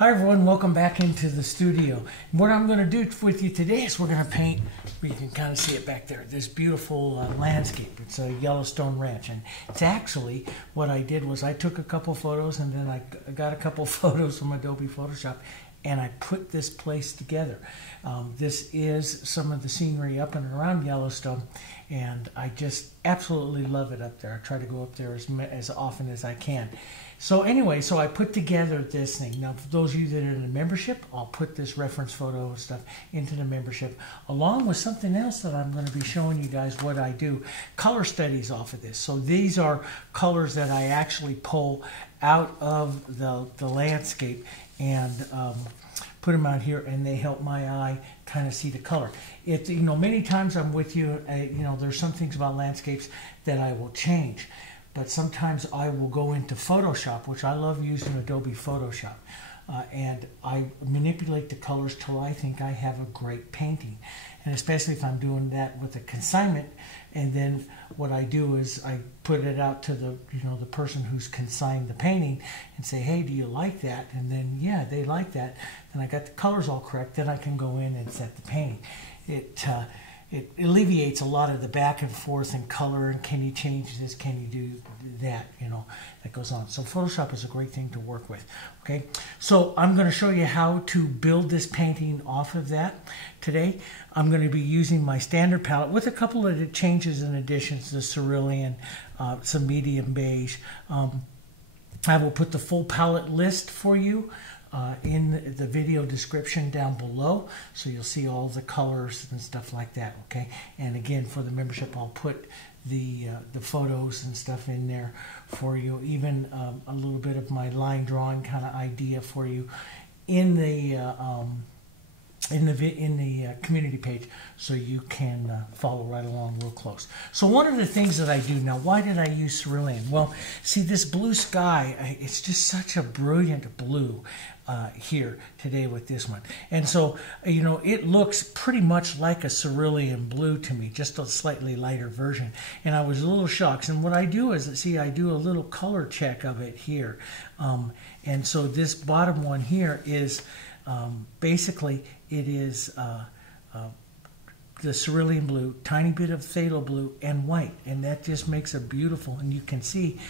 Hi everyone, welcome back into the studio. What I'm going to do with you today is we're going to paint, you can kind of see it back there, this beautiful landscape. It's a Yellowstone ranch, and it's actually, what I did was I took a couple photos and then I got a couple photos from Adobe Photoshop and I put this place together. This is some of the scenery up and around Yellowstone, and I just absolutely love it up there. I try to go up there as often as I can. So anyway, so I put together this thing. Now, for those of you that are in the membership, I'll put this reference photo and stuff into the membership, along with something else that I'm going to be showing you guys what I do. Color studies off of this. So these are colors that I actually pull out of the landscape and put them out here, and they help my eye kind of see the color. Many times I'm with you, there's some things about landscapes that I will change. But sometimes I will go into Photoshop, which I love using Adobe Photoshop, and I manipulate the colors till I think I have a great painting. And especially if I'm doing that with a consignment, and then what I do is I put it out to the person who's consigned the painting and say, hey, do you like that? And then, yeah, they like that. And I got the colors all correct. Then I can go in and set the painting. It alleviates a lot of the back and forth in color, and can you change this, can you do that, that goes on. So Photoshop is a great thing to work with, okay? So I'm going to show you how to build this painting off of that today. I'm going to be using my standard palette with a couple of changes and additions, the Cerulean, some medium beige. I will put the full palette list for you in the video description down below, so you'll see all the colors and stuff like that, okay? And again, for the membership, I'll put the photos and stuff in there for you, even a little bit of my line drawing kind of idea for you in the community page, so you can follow right along real close. So one of the things that I do now, why did I use Cerulean? Well, see, this blue sky, it's just such a brilliant blue here today with this one. And so, it looks pretty much like a Cerulean Blue to me, just a slightly lighter version. And I was a little shocked. And what I do is, see, I do a little color check of it here. And so this bottom one here is basically, it is the Cerulean Blue, tiny bit of Phthalo Blue, and white, and that just makes a beautiful, and you can see,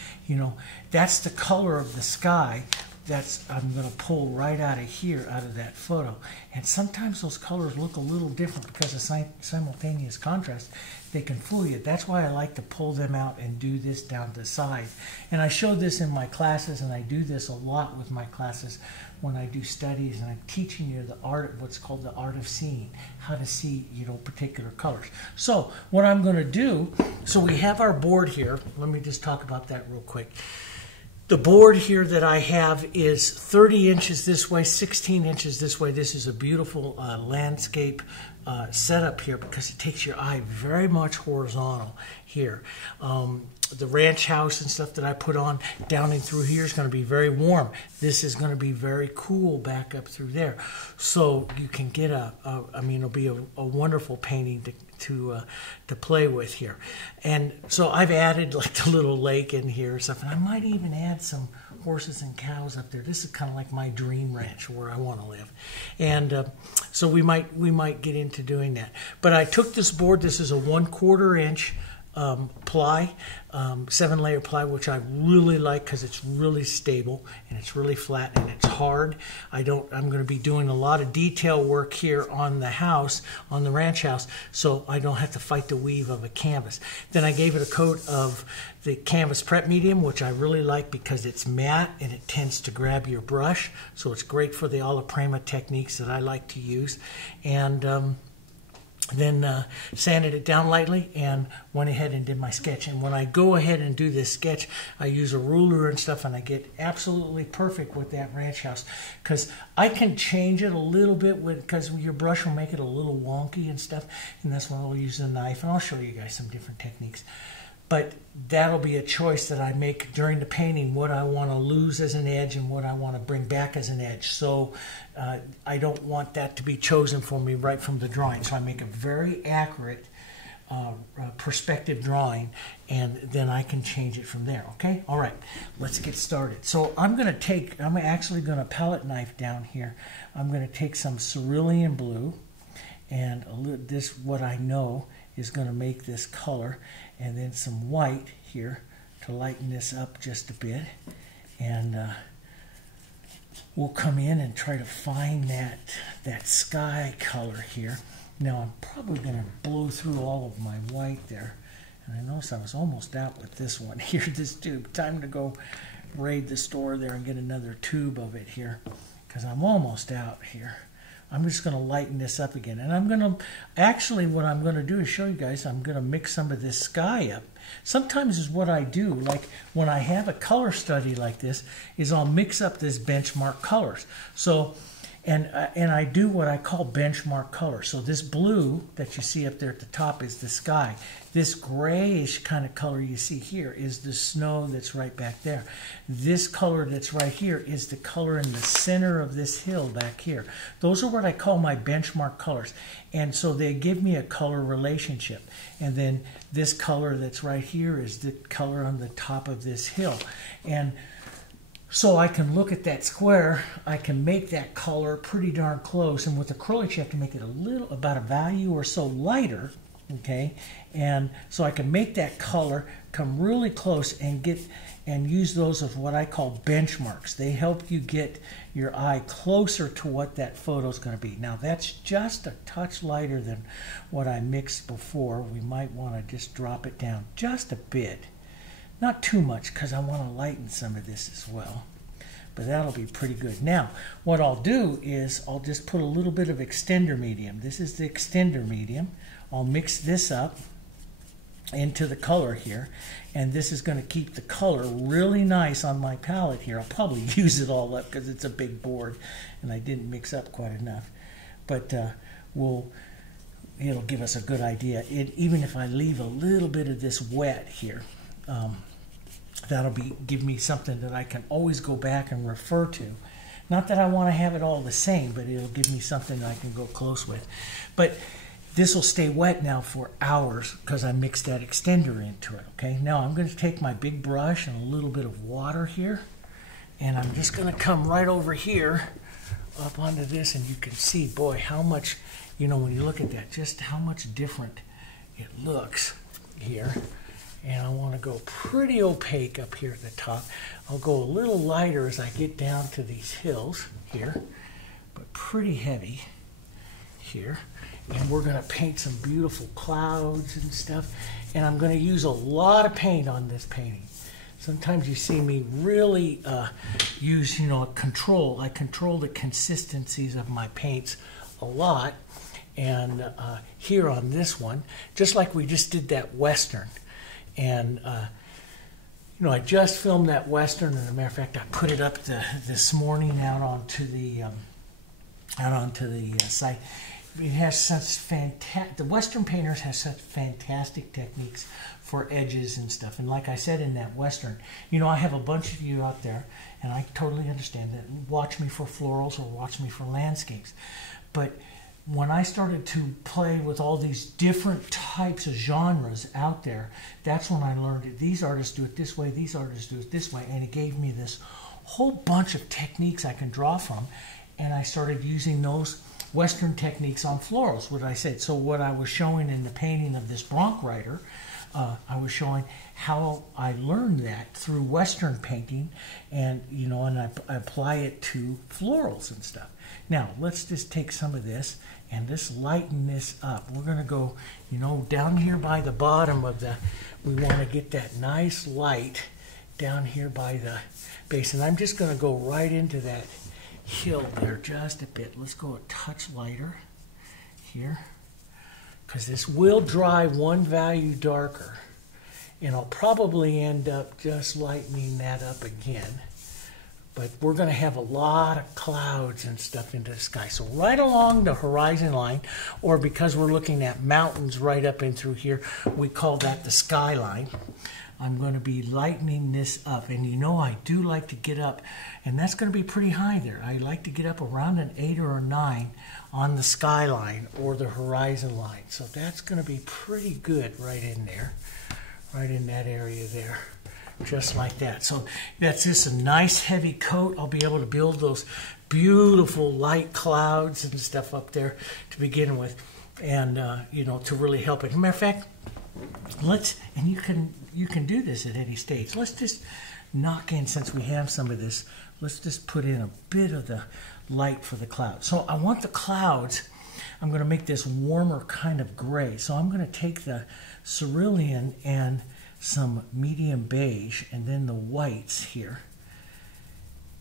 that's the color of the sky. I'm going to pull right out of here, out of that photo. And sometimes those colors look a little different because of simultaneous contrast. They can fool you. That's why I like to pull them out and do this down the side. And I show this in my classes, and I do this a lot with my classes when I do studies, and I'm teaching you the art, what's called the art of seeing, how to see, particular colors. So what I'm going to do, so we have our board here. Let me just talk about that real quick. The board here that I have is 30 inches this way, 16 inches this way. This is a beautiful landscape setup here because it takes your eye very much horizontal here. The ranch house and stuff that I put on down and through here is going to be very warm. This is going to be very cool back up through there. So you can get it'll be a wonderful painting to play with here. And so I've added like the little lake in here and stuff, and I might even add some horses and cows up there. This is kind of like my dream ranch where I want to live. And so we might get into doing that. But I took this board. This is a 1/4 inch ply, 7-layer ply, which I really like because it's really stable and it's really flat and it's hard. I'm going to be doing a lot of detail work here on the house, on the ranch house, so I don't have to fight the weave of a canvas. Then I gave it a coat of the canvas prep medium, which I really like because it's matte and it tends to grab your brush, so it's great for the alla prima techniques that I like to use. And then sanded it down lightly and went ahead and did my sketch. And when I go ahead and do this sketch, I use a ruler and stuff, and I get absolutely perfect with that ranch house because I can change it a little bit because your brush will make it a little wonky and stuff, and that's when I'll use a knife, and I'll show you guys some different techniques. But that'll be a choice that I make during the painting, what I want to lose as an edge and what I want to bring back as an edge. So I don't want that to be chosen for me right from the drawing. So I make a very accurate perspective drawing, and then I can change it from there. Okay, all right, let's get started. So I'm actually going to palette knife down here. I'm going to take some Cerulean Blue, and this, what I know is going to make this color, and then some white here to lighten this up just a bit, and we'll come in and try to find that sky color here. Now I'm probably going to blow through all of my white there, and I noticed I was almost out with this one here, this tube. Time to go raid the store there and get another tube of it here, because I'm almost out here. I'm just going to lighten this up again, and I'm going to, actually what I'm going to do is show you guys, I'm going to mix some of this sky up. Sometimes is what I do, like when I have a color study like this, is I'll mix up this benchmark colors. So, and I do what I call benchmark color. So this blue that you see up there at the top is the sky. This grayish kind of color you see here is the snow that's right back there. This color that's right here is the color in the center of this hill back here. Those are what I call my benchmark colors. And so they give me a color relationship. And then this color that's right here is the color on the top of this hill. And so I can look at that square, I can make that color pretty darn close, and with acrylics you have to make it about a value or so lighter, okay? And so I can make that color come really close and use those as what I call benchmarks. They help you get your eye closer to what that photo is going to be. Now that's just a touch lighter than what I mixed before. We might want to just drop it down just a bit. Not too much, because I want to lighten some of this as well. But that'll be pretty good. Now, what I'll do is I'll just put a little bit of extender medium. This is the extender medium. I'll mix this up into the color here. And this is going to keep the color really nice on my palette here. I'll probably use it all up because it's a big board and I didn't mix up quite enough. But it'll give us a good idea. Even if I leave a little bit of this wet here, that'll give me something that I can always go back and refer to. Not that I want to have it all the same, but it'll give me something that I can go close with. But this will stay wet now for hours because I mixed that extender into it. Okay, now I'm going to take my big brush and a little bit of water here, and I'm just going to come right over here up onto this, and you can see, boy, how much, when you look at that, just how much different it looks here. And I want to go pretty opaque up here at the top. I'll go a little lighter as I get down to these hills here, but pretty heavy here. And we're going to paint some beautiful clouds and stuff. And I'm going to use a lot of paint on this painting. Sometimes you see me really use, control. I control the consistencies of my paints a lot. And here on this one, just like we just did that Western. And, I just filmed that Western, and as a matter of fact, I put it up this morning out onto the site. It has such the Western painters have such fantastic techniques for edges and stuff. And like I said in that Western, I have a bunch of you out there, and I totally understand that. Watch me for florals or watch me for landscapes. But when I started to play with all these different types of genres out there, that's when I learned that these artists do it this way, these artists do it this way, and it gave me this whole bunch of techniques I can draw from, and I started using those Western techniques on florals, what I said. So what I was showing in the painting of this bronc rider, I was showing how I learned that through Western painting, and and I apply it to florals and stuff. Now let's just take some of this and just lighten this up. We're going to go, down here by the bottom of we want to get that nice light down here by the base, and I'm just going to go right into that hill there just a bit. Let's go a touch lighter here, because this will dry one value darker, and I'll probably end up just lightening that up again. But we're going to have a lot of clouds and stuff into the sky. So right along the horizon line, or because we're looking at mountains right up in through here, we call that the skyline. I'm going to be lightening this up. And you know I do like to get up, and that's going to be pretty high there. I like to get up around an 8 or a 9 on the skyline or the horizon line. So that's going to be pretty good right in there, right in that area there. Just like that. So that's just a nice heavy coat. I'll be able to build those beautiful light clouds and stuff up there to begin with, and you know, to really help it. As a matter of fact, and you can do this at any stage. Let's just knock in, since we have some of this, let's just put in a bit of the light for the clouds. So I want the clouds, I'm going to make this warmer kind of gray. So I'm going to take the cerulean and some medium beige and then the whites here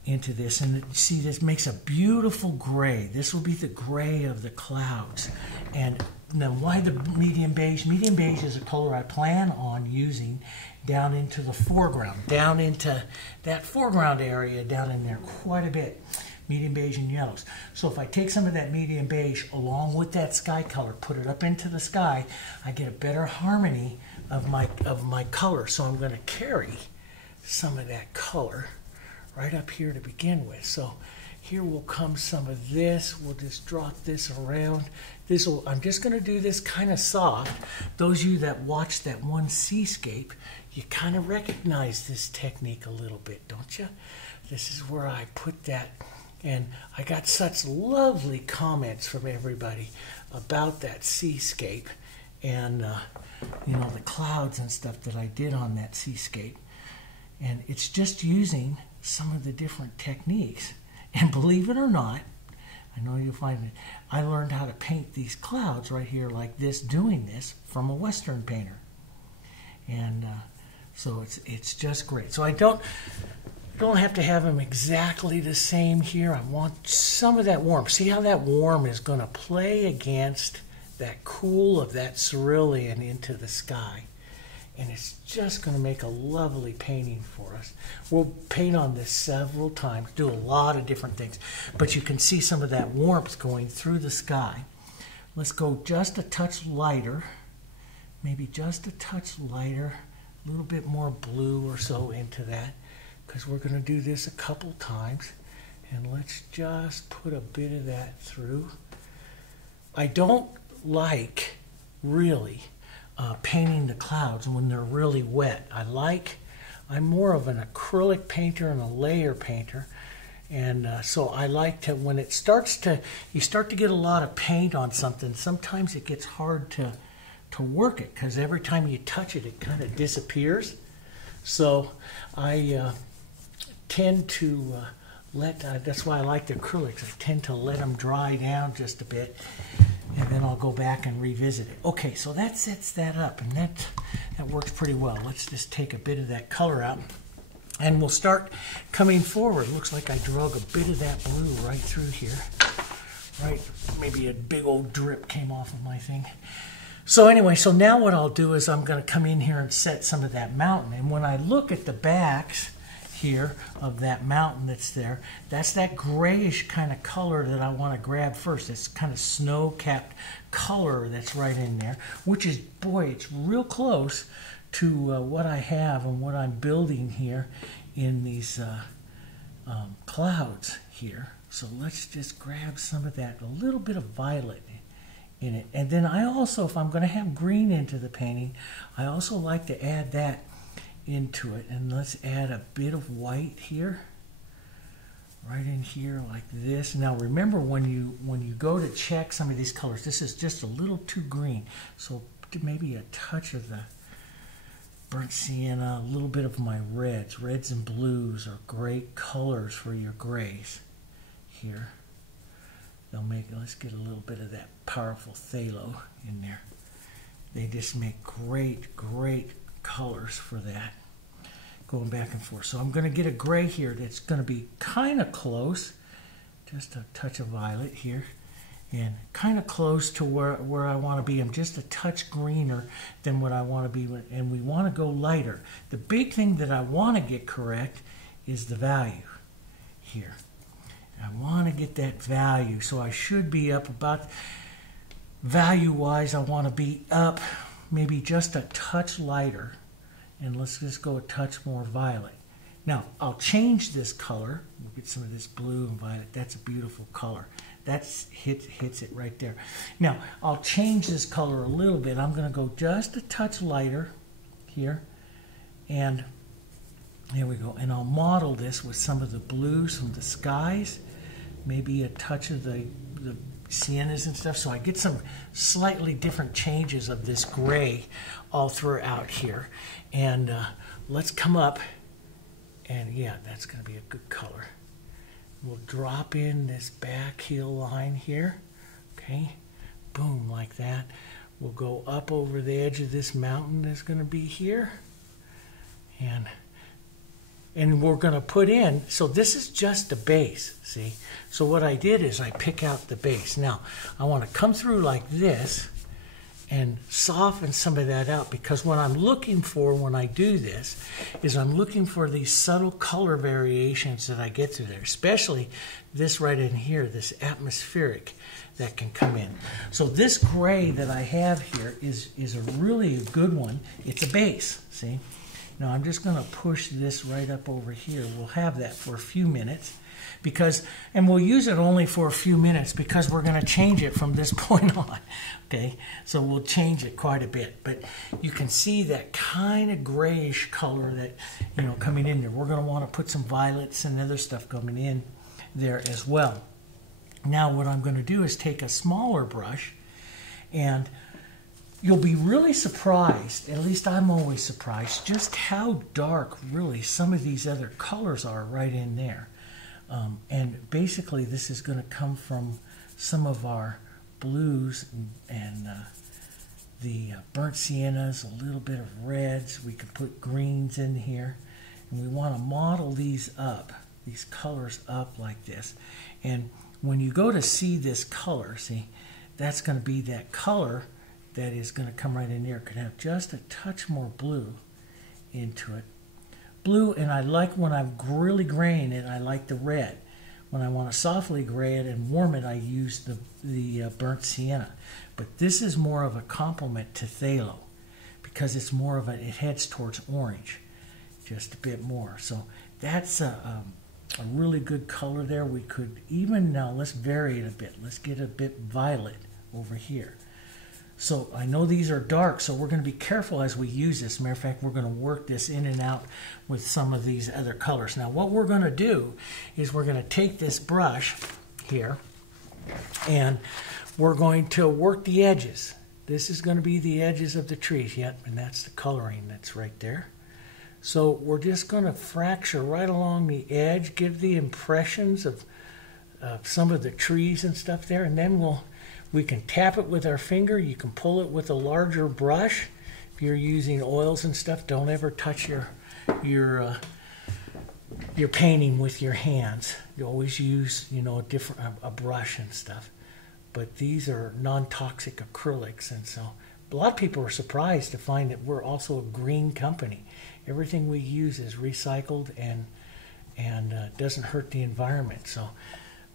into this, and see, this makes a beautiful gray. This will be the gray of the clouds. And then why the medium beige? Medium beige is a color I plan on using down into the foreground, down into that foreground area down in there quite a bit. Medium beige and yellows. So if I take some of that medium beige along with that sky color, put it up into the sky, I get a better harmony of my color. So I'm going to carry some of that color right up here to begin with. So here will come some of this. We'll just drop this around. I'm just going to do this kind of soft. Those of you that watched that one seascape, you kind of recognize this technique a little bit, don't you? This is where I put that. And I got such lovely comments from everybody about that seascape and you know, the clouds and stuff that I did on that seascape. And it's just using some of the different techniques. And believe it or not, I know you'll find it, I learned how to paint these clouds right here like this, doing this from a Western painter. And so it's just great. So I don't have to have them exactly the same here. I want some of that warmth. See how that warm is going to play against that cool of that cerulean into the sky. And it's just going to make a lovely painting for us. We'll paint on this several times, do a lot of different things. But you can see some of that warmth going through the sky. Let's go just a touch lighter, maybe just a touch lighter, a little bit more blue or so into that, because we're going to do this a couple times. And let's just put a bit of that through. I don't like really painting the clouds when they're really wet. I'm more of an acrylic painter and a layer painter. And so I like to, when it starts to, you start to get a lot of paint on something, sometimes it gets hard to work it, because every time you touch it, it kind of disappears. So I tend to that's why I like the acrylics. I tend to let them dry down just a bit, and then I'll go back and revisit it. Okay, so that sets that up, and that works pretty well. Let's just take a bit of that color out, and we'll start coming forward. Looks like I drug a bit of that blue right through here. Right, maybe a big old drip came off of my thing. So anyway, so now what I'll do is I'm going to come in here and set some of that mountain. And when I look at the backs here of that mountain that's there, that's that grayish kind of color that I want to grab first. It's kind of snow-capped color that's right in there, which is, boy, it's real close to what I have and what I'm building here in these clouds here. So let's just grab some of that, a little bit of violet in it. And then I also, if I'm going to have green into the painting, I also like to add that into it. And let's add a bit of white here, right in here like this. Now remember, when you go to check some of these colors, this is just a little too green. So maybe a touch of the burnt sienna, a little bit of my reds. Reds and blues are great colors for your grays here. They'll make, let's get a little bit of that powerful phthalo in there. They just make great, great colors for that, going back and forth. So I'm going to get a gray here that's going to be kind of close, just a touch of violet here, and kind of close to where I want to be. I'm just a touch greener than what I want to be, and we want to go lighter. The big thing that I want to get correct is the value here. I want to get that value, so I should be up about, value-wise, I want to be up maybe just a touch lighter And let's just go a touch more violet. Now, I'll change this color. We'll get some of this blue and violet. That's a beautiful color. That hits it right there. Now, I'll change this color a little bit. I'm going to go just a touch lighter here. And here we go. And I'll model this with some of the blues from the skies. Maybe a touch of the siennas and stuff. So I get some slightly different changes of this gray all throughout here. And let's come up. And yeah, that's going to be a good color. We'll drop in this back heel line here. Okay, boom, like that. We'll go up over the edge of this mountain that's going to be here. And we're going to put in, so this is just the base, see? So what I did is I pick out the base. Now, I want to come through like this and soften some of that out, because what I'm looking for when I do this is I'm looking for these subtle color variations that I get through there, especially this right in here, this atmospheric that can come in. So this gray that I have here is a really good one. It's a base, see? Now I'm just going to push this right up over here. We'll have that for a few minutes. And we'll use it only for a few minutes because we're going to change it from this point on, okay? So we'll change it quite a bit, but you can see that kind of grayish color that, you know, coming in there. We're going to want to put some violets and other stuff coming in there as well. Now what I'm going to do is take a smaller brush, and you'll be really surprised, at least I'm always surprised, just how dark really some of these other colors are right in there. And basically this is going to come from some of our blues and the burnt siennas, a little bit of reds. We could put greens in here. And we want to model these up, these colors up like this. And when you go to see this color, see, that's going to be that color that is going to come right in there. It could have just a touch more blue into it. Blue, and I like when I'm really graying it, I like the red. When I want to softly gray it and warm it, I use the burnt sienna. But this is more of a complement to phthalo because it's more of it heads towards orange, just a bit more. So that's a really good color there. We could even, now let's vary it a bit. Let's get a bit violet over here. So I know these are dark, so we're going to be careful as we use this. Matter of fact, we're going to work this in and out with some of these other colors. Now what we're going to do is we're going to take this brush here and we're going to work the edges. This is going to be the edges of the trees. Yep, and that's the coloring that's right there. So we're just going to fracture right along the edge, give the impressions of some of the trees and stuff there, and then we can tap it with our finger. You can pull it with a larger brush. If you're using oils and stuff, don't ever touch your painting with your hands. You always use, you know, a brush and stuff. But these are non-toxic acrylics, and so a lot of people are surprised to find that we're also a green company. Everything we use is recycled and doesn't hurt the environment. So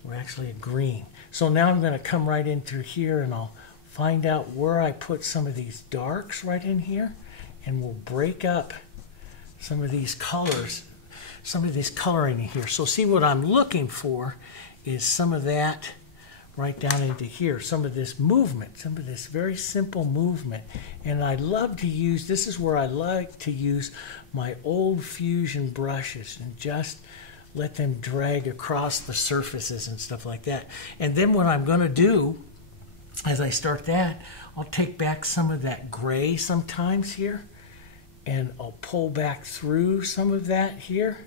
we're actually a green. So now I'm going to come right in through here and I'll find out where I put some of these darks right in here, and we'll break up some of these colors, some of this coloring in here. So see, what I'm looking for is some of that right down into here, some of this movement, some of this very simple movement. And I love to use, this is where I like to use my old fusion brushes and just let them drag across the surfaces and stuff like that. And then what I'm going to do, as I start that, I'll take back some of that gray sometimes here, and I'll pull back through some of that here,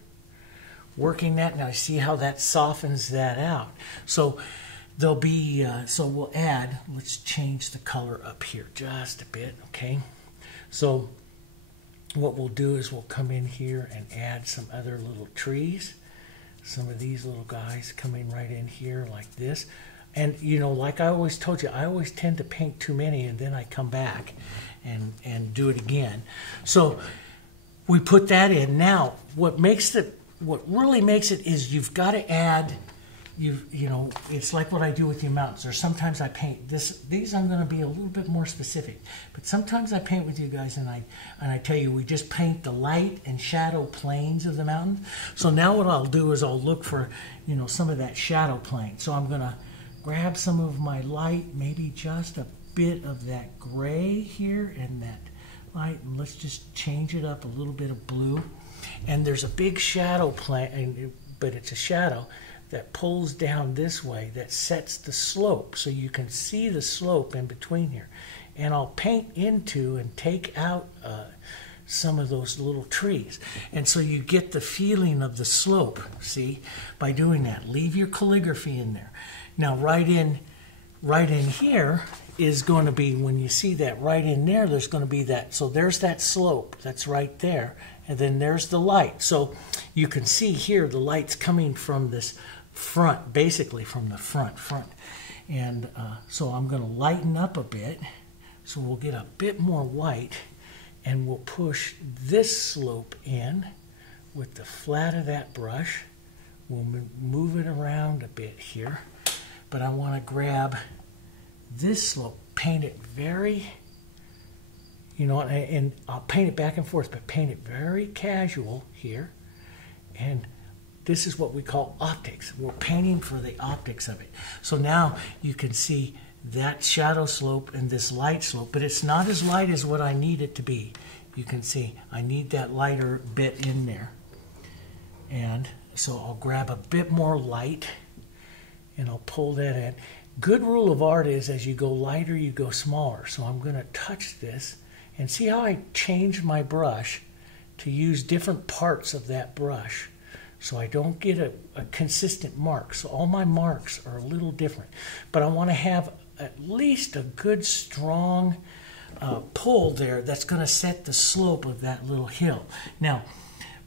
working that. Now see how that softens that out. So there'll be, so we'll add, let's change the color up here just a bit, okay? So what we'll do is we'll come in here and add some other little trees. Some of these little guys coming right in here like this. And, you know, like I always told you, I always tend to paint too many and then I come back and do it again. So we put that in. Now, what really makes it is you've got to add you know, it's like what I do with your mountains. Or sometimes I paint this. These I'm going to be a little bit more specific. But sometimes I paint with you guys, and I tell you, we just paint the light and shadow planes of the mountain. So now what I'll do is I'll look for, you know, some of that shadow plane. So I'm going to grab some of my light, maybe just a bit of that gray here and that light, and let's just change it up a little bit of blue. And there's a big shadow plane, but it's a shadow that pulls down this way that sets the slope, so you can see the slope in between here. And I'll paint into and take out some of those little trees, and so you get the feeling of the slope, see, by doing that. Leave your calligraphy in there. Now right in here is going to be, when you see that right in there, there's going to be that, so there's that slope that's right there, and then there's the light. So you can see here the light's coming from this front, basically from the front. And so I'm going to lighten up a bit, so we'll get a bit more white, and we'll push this slope in with the flat of that brush. We'll move it around a bit here, but I want to grab this slope, paint it very, you know, and I'll paint it back and forth, but paint it very casual here. And this is what we call optics. We're painting for the optics of it. So now you can see that shadow slope and this light slope, but it's not as light as what I need it to be. You can see I need that lighter bit in there. And so I'll grab a bit more light and I'll pull that in. Good rule of art is, as you go lighter, you go smaller. So I'm going to touch this and see how I change my brush to use different parts of that brush, so I don't get a consistent mark. So all my marks are a little different, but I want to have at least a good strong pull there that's going to set the slope of that little hill. Now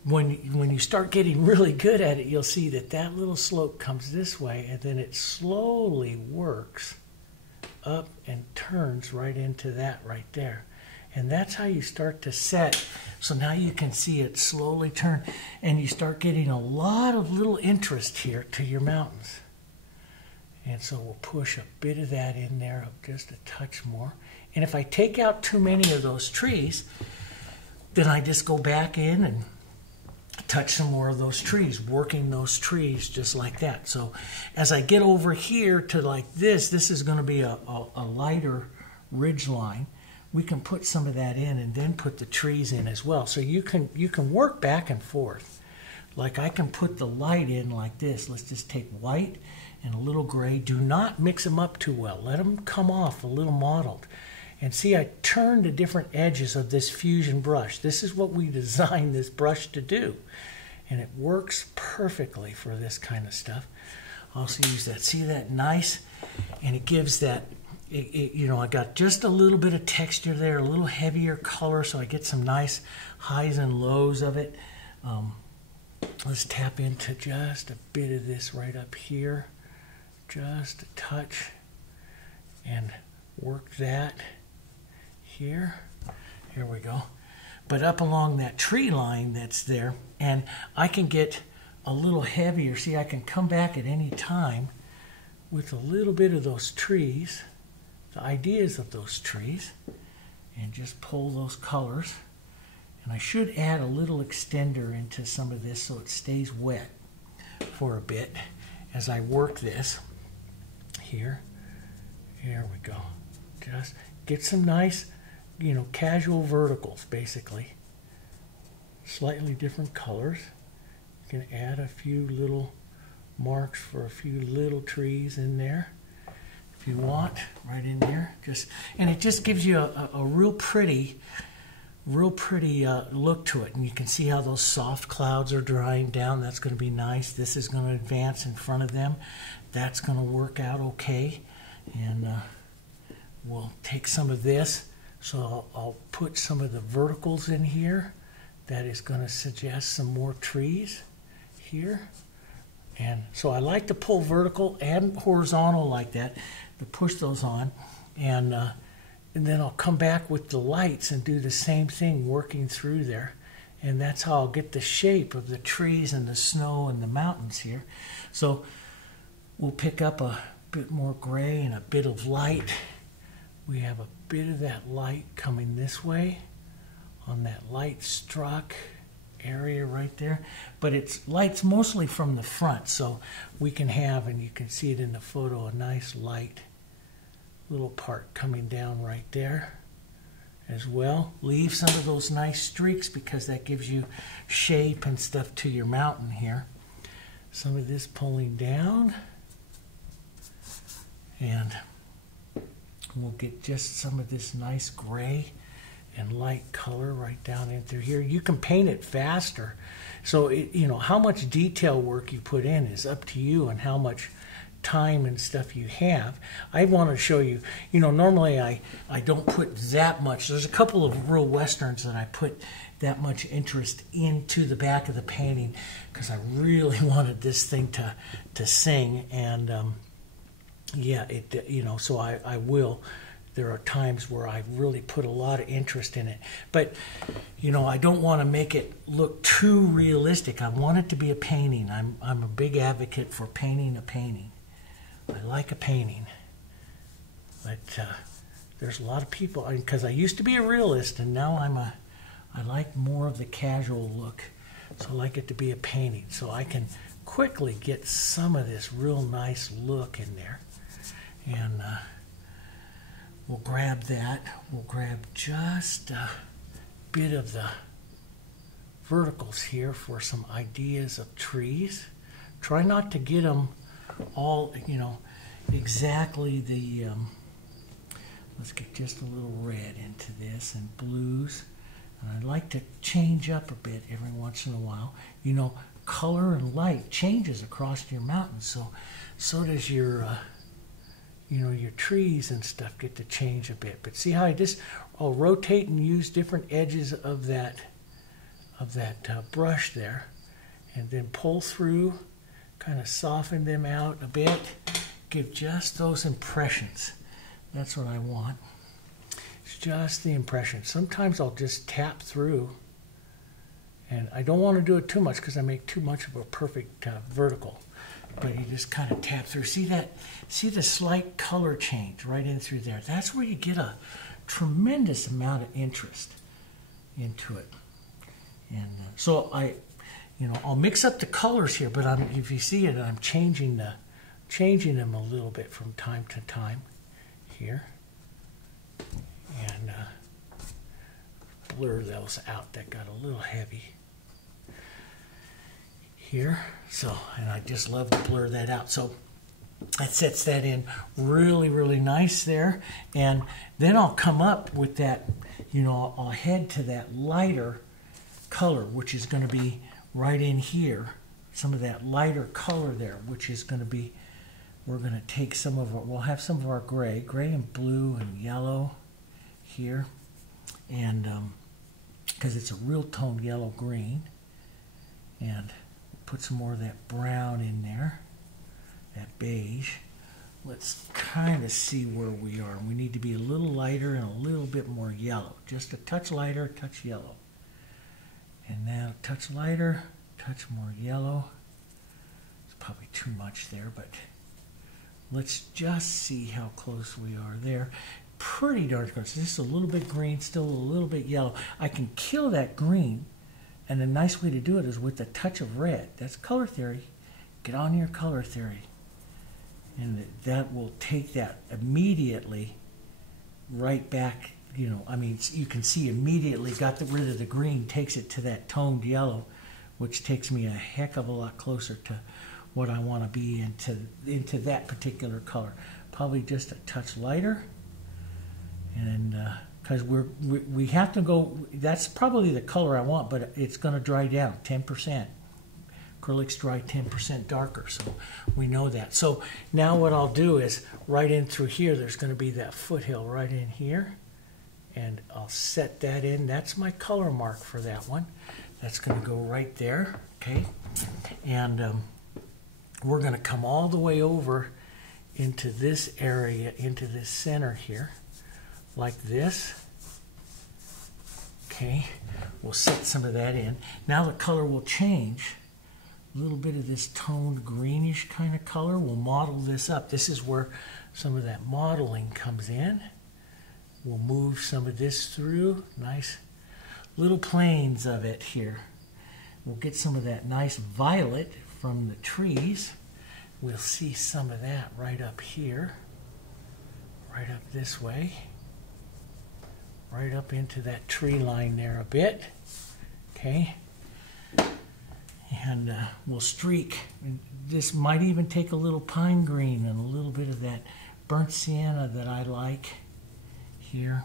when you start getting really good at it, you'll see that that little slope comes this way, and then it slowly works up and turns right into that right there. And that's how you start to set. So now you can see it slowly turn, and you start getting a lot of little interest here to your mountains. And so we'll push a bit of that in there, just a touch more. And if I take out too many of those trees, then I just go back in and touch some more of those trees, working those trees just like that. So as I get over here to like this is going to be a lighter ridge line. We can put some of that in and then put the trees in as well. So you can work back and forth. Like I can put the light in like this. Let's just take white and a little gray. Do not mix them up too well. Let them come off a little mottled. And see, I turned the different edges of this fusion brush. This is what we designed this brush to do. And it works perfectly for this kind of stuff. Also use that. See that nice? And it gives that, you know, I got just a little bit of texture there, a little heavier color, so I get some nice highs and lows of it. Let's tap into just a bit of this right up here, just a touch, and work that here. Here we go. But up along that tree line that's there, and I can get a little heavier. See, I can come back at any time with a little bit of those trees, the ideas of those trees, and just pull those colors. And I should add a little extender into some of this so it stays wet for a bit as I work this here. Here we go. Just get some nice, you know, casual verticals, basically. Slightly different colors. You can add a few little marks for a few little trees in there if you want, right in there. And it just gives you a real pretty look to it. And you can see how those soft clouds are drying down. That's going to be nice. This is going to advance in front of them. That's going to work out okay. And we'll take some of this. So I'll put some of the verticals in here. That is going to suggest some more trees here. And so I like to pull vertical and horizontal like that to push those on. And then I'll come back with the lights and do the same thing, working through there. And that's how I'll get the shape of the trees and the snow and the mountains here. So we'll pick up a bit more gray and a bit of light. We have a bit of that light coming this way on that light struck area right there, but it's light's mostly from the front, so we can have, and you can see it in the photo, a nice light little part coming down right there as well. Leave some of those nice streaks because that gives you shape and stuff to your mountain here. Some of this pulling down, and we'll get just some of this nice gray and light color right down in through here. You can paint it faster. So, you know, how much detail work you put in is up to you and how much time and stuff you have. I want to show you, you know, normally I don't put that much. There's a couple of real westerns that I put that much interest into the back of the painting because I really wanted this thing to sing. And yeah, it, you know, so I will. There are times where I really put a lot of interest in it. But, you know, I don't want to make it look too realistic. I want it to be a painting. I'm a big advocate for painting a painting. I like a painting. But there's a lot of people, because I used to be a realist, and now I like more of the casual look. So I like it to be a painting. So I can quickly get some of this real nice look in there. And we'll grab that. We'll grab just a bit of the verticals here for some ideas of trees. Try not to get them all, you know, exactly the, let's get just a little red into this and blues. And I'd like to change up a bit every once in a while. You know, color and light changes across your mountain, so does your you know, your trees and stuff get to change a bit. But see how I'll rotate and use different edges of that brush there, and then pull through, kind of soften them out a bit, give just those impressions. That's what I want. It's just the impression. Sometimes I'll just tap through, and I don't want to do it too much because I make too much of a perfect vertical. But you just kind of tap through. See that? See the slight color change right in through there. That's where you get a tremendous amount of interest into it. And so you know, I'll mix up the colors here, but if you see it, I'm changing them a little bit from time to time here, and blur those out. That got a little heavy here. So, and I just love to blur that out. So that sets that in really, really nice there. And then I'll come up with that, you know, I'll head to that lighter color, which is going to be right in here. Some of that lighter color there, which is going to be, we're going to take some of our, we'll have some of our gray and blue and yellow here. And because it's a real tone yellow green. And put some more of that brown in there, that beige. Let's kind of see where we are. We need to be a little lighter and a little bit more yellow. Just a touch lighter, touch yellow. And now touch lighter, touch more yellow. It's probably too much there, but let's just see how close we are there. Pretty darn close. Just a little bit green, still a little bit yellow. I can kill that green. And a nice way to do it is with a touch of red. That's color theory. Get on your color theory. And that will take that immediately right back, you know, I mean, you can see immediately got rid of the green, takes it to that toned yellow, which takes me a heck of a lot closer to what I want to be into that particular color. Probably just a touch lighter. And because we have to go, that's probably the color I want, but it's going to dry down 10%. Acrylics dry 10% darker, so we know that. So now what I'll do is right in through here, there's going to be that foothill right in here, and I'll set that in. That's my color mark for that one. That's going to go right there, okay? And we're going to come all the way over into this area, into this center here, like this. Okay, we'll set some of that in. Now the color will change a little bit of this toned greenish kind of color. We'll model this up. This is where some of that modeling comes in. We'll move some of this through. Nice little planes of it here. We'll get some of that nice violet from the trees. We'll see some of that right up here, right up this way, right up into that tree line there a bit. Okay, and we'll streak. This might even take a little pine green and a little bit of that burnt sienna that I like here.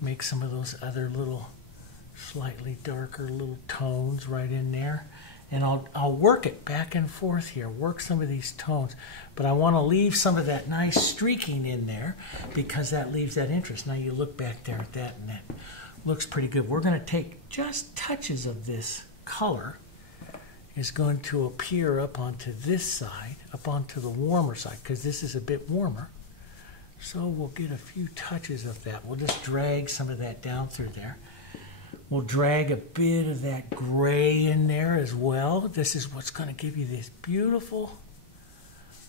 Make some of those other little slightly darker little tones right in there. And I'll work it back and forth here, work some of these tones. But I want to leave some of that nice streaking in there because that leaves that interest. Now you look back there at that and that looks pretty good. We're going to take just touches of this color is going to appear up onto this side, up onto the warmer side, because this is a bit warmer. So we'll get a few touches of that. We'll just drag some of that down through there. We'll drag a bit of that gray in there as well. This is what's going to give you these beautiful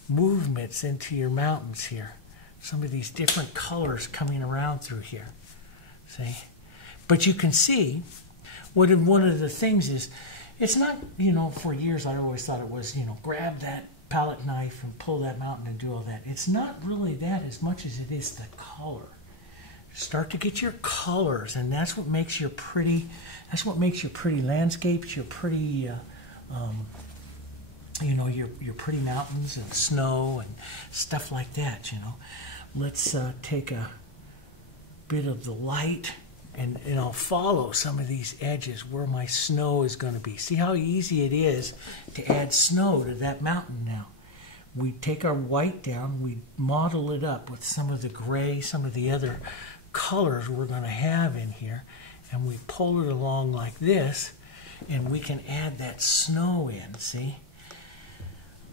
movements into your mountains here. Some of these different colors coming around through here. See? But you can see one of the things is, it's not, you know, for years I always thought it was, you know, grab that palette knife and pull that mountain and do all that. It's not really that as much as it is the color. Start to get your colors, and that's what makes your pretty. That's what makes your pretty landscapes, your pretty, you know, your pretty mountains and snow and stuff like that. You know, let's take a bit of the light, and I'll follow some of these edges where my snow is going to be. See how easy it is to add snow to that mountain now. We take our white down, we model it up with some of the gray, some of the other colors we're going to have in here, and we pull it along like this, and we can add that snow in, see,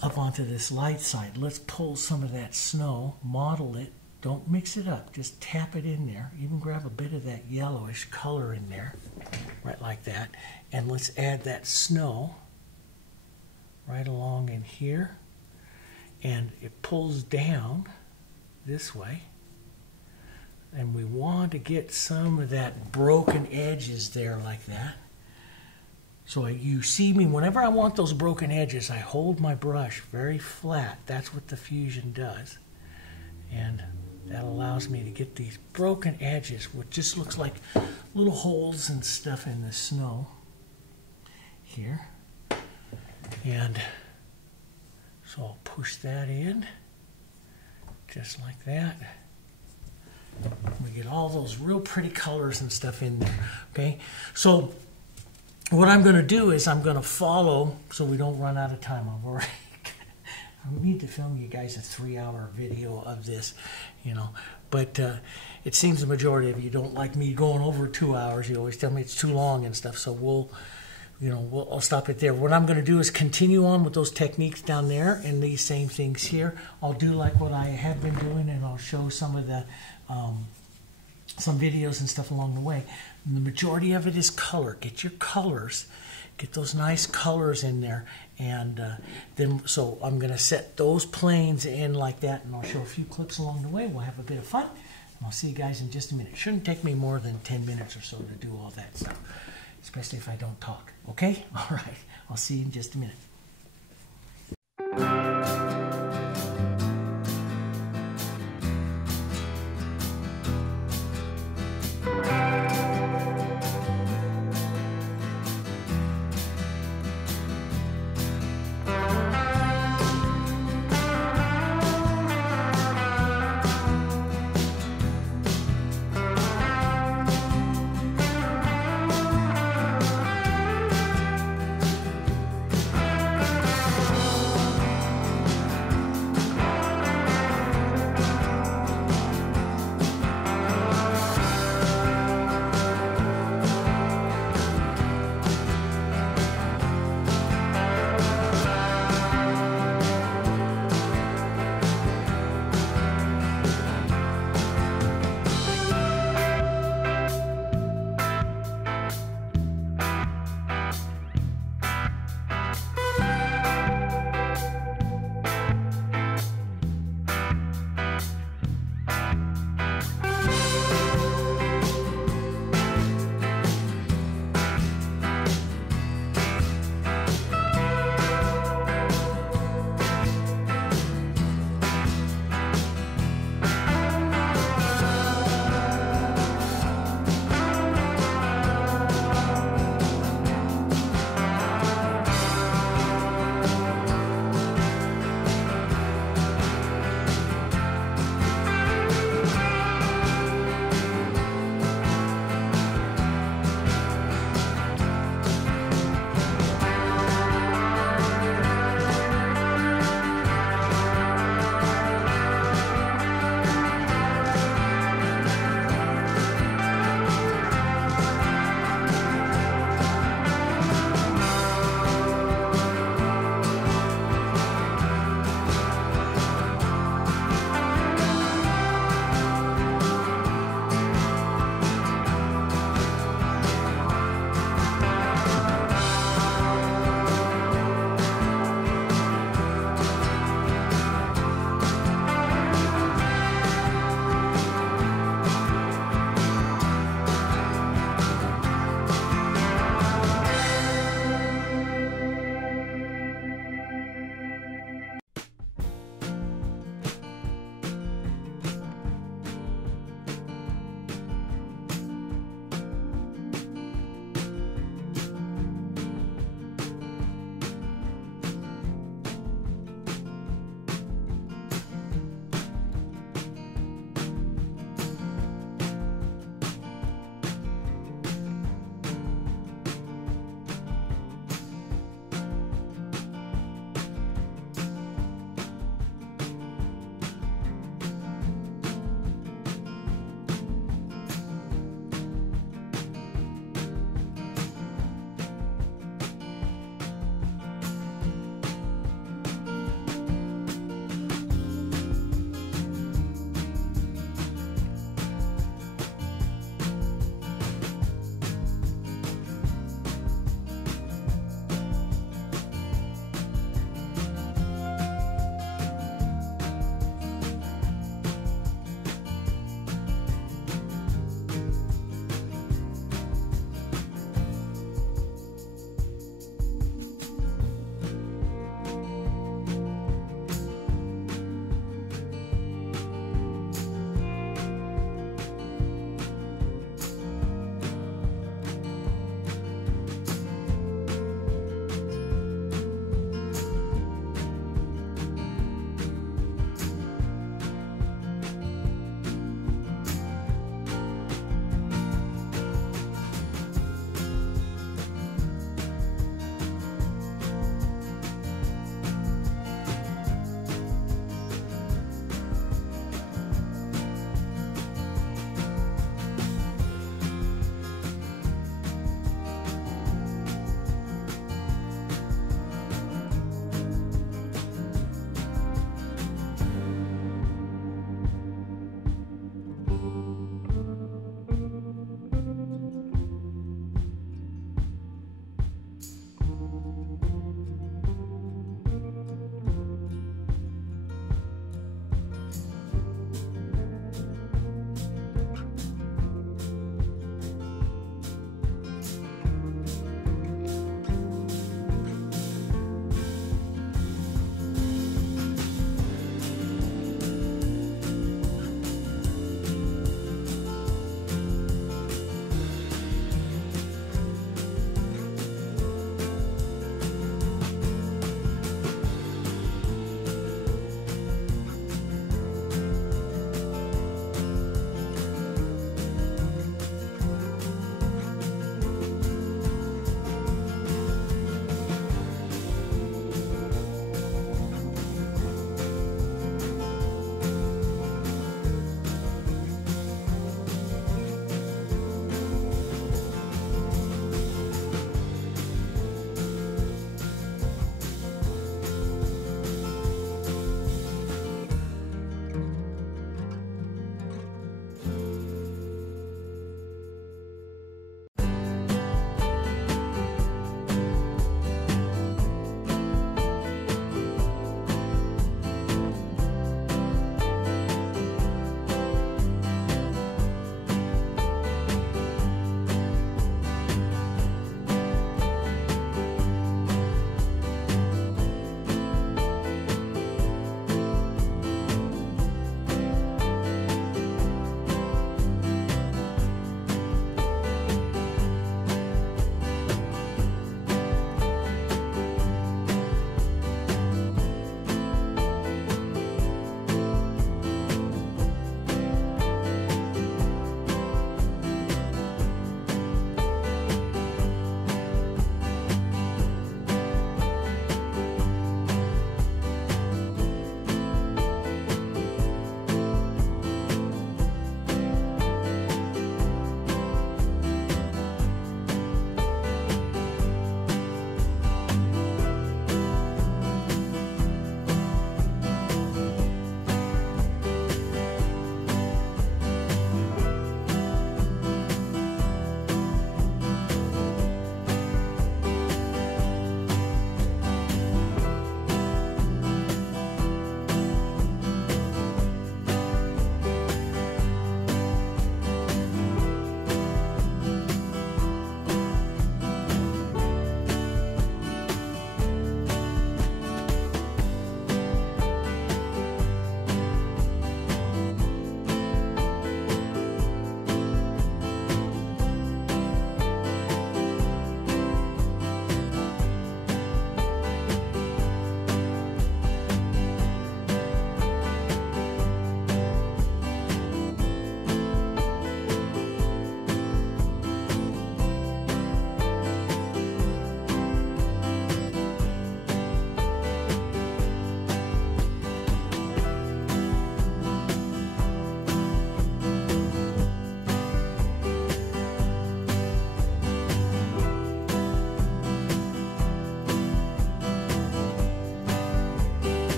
up onto this light side. Let's pull some of that snow, model it, don't mix it up, just tap it in there, even grab a bit of that yellowish color in there, right like that, and let's add that snow right along in here, and it pulls down this way. And we want to get some of that broken edges there like that. So you see me, whenever I want those broken edges, I hold my brush very flat. That's what the fusion does. And that allows me to get these broken edges, which just looks like little holes and stuff in the snow here. And so I'll push that in, just like that. We get all those real pretty colors and stuff in there, okay? So what I'm going to do is I'm going to follow, so we don't run out of time. I need to film you guys a 3-hour video of this, you know. But it seems the majority of you don't like me going over 2 hours. You always tell me it's too long and stuff, so I'll stop it there. What I'm going to do is continue on with those techniques down there and these same things here. I'll do like what I have been doing, and I'll show some of the some videos and stuff along the way. And the majority of it is color. Get your colors, get those nice colors in there, and then so I'm going to set those planes in like that, and I'll show a few clips along the way. We'll have a bit of fun, and I'll see you guys in just a minute. It shouldn't take me more than 10 minutes or so to do all that stuff, especially if I don't talk. Okay? All right. I'll see you in just a minute.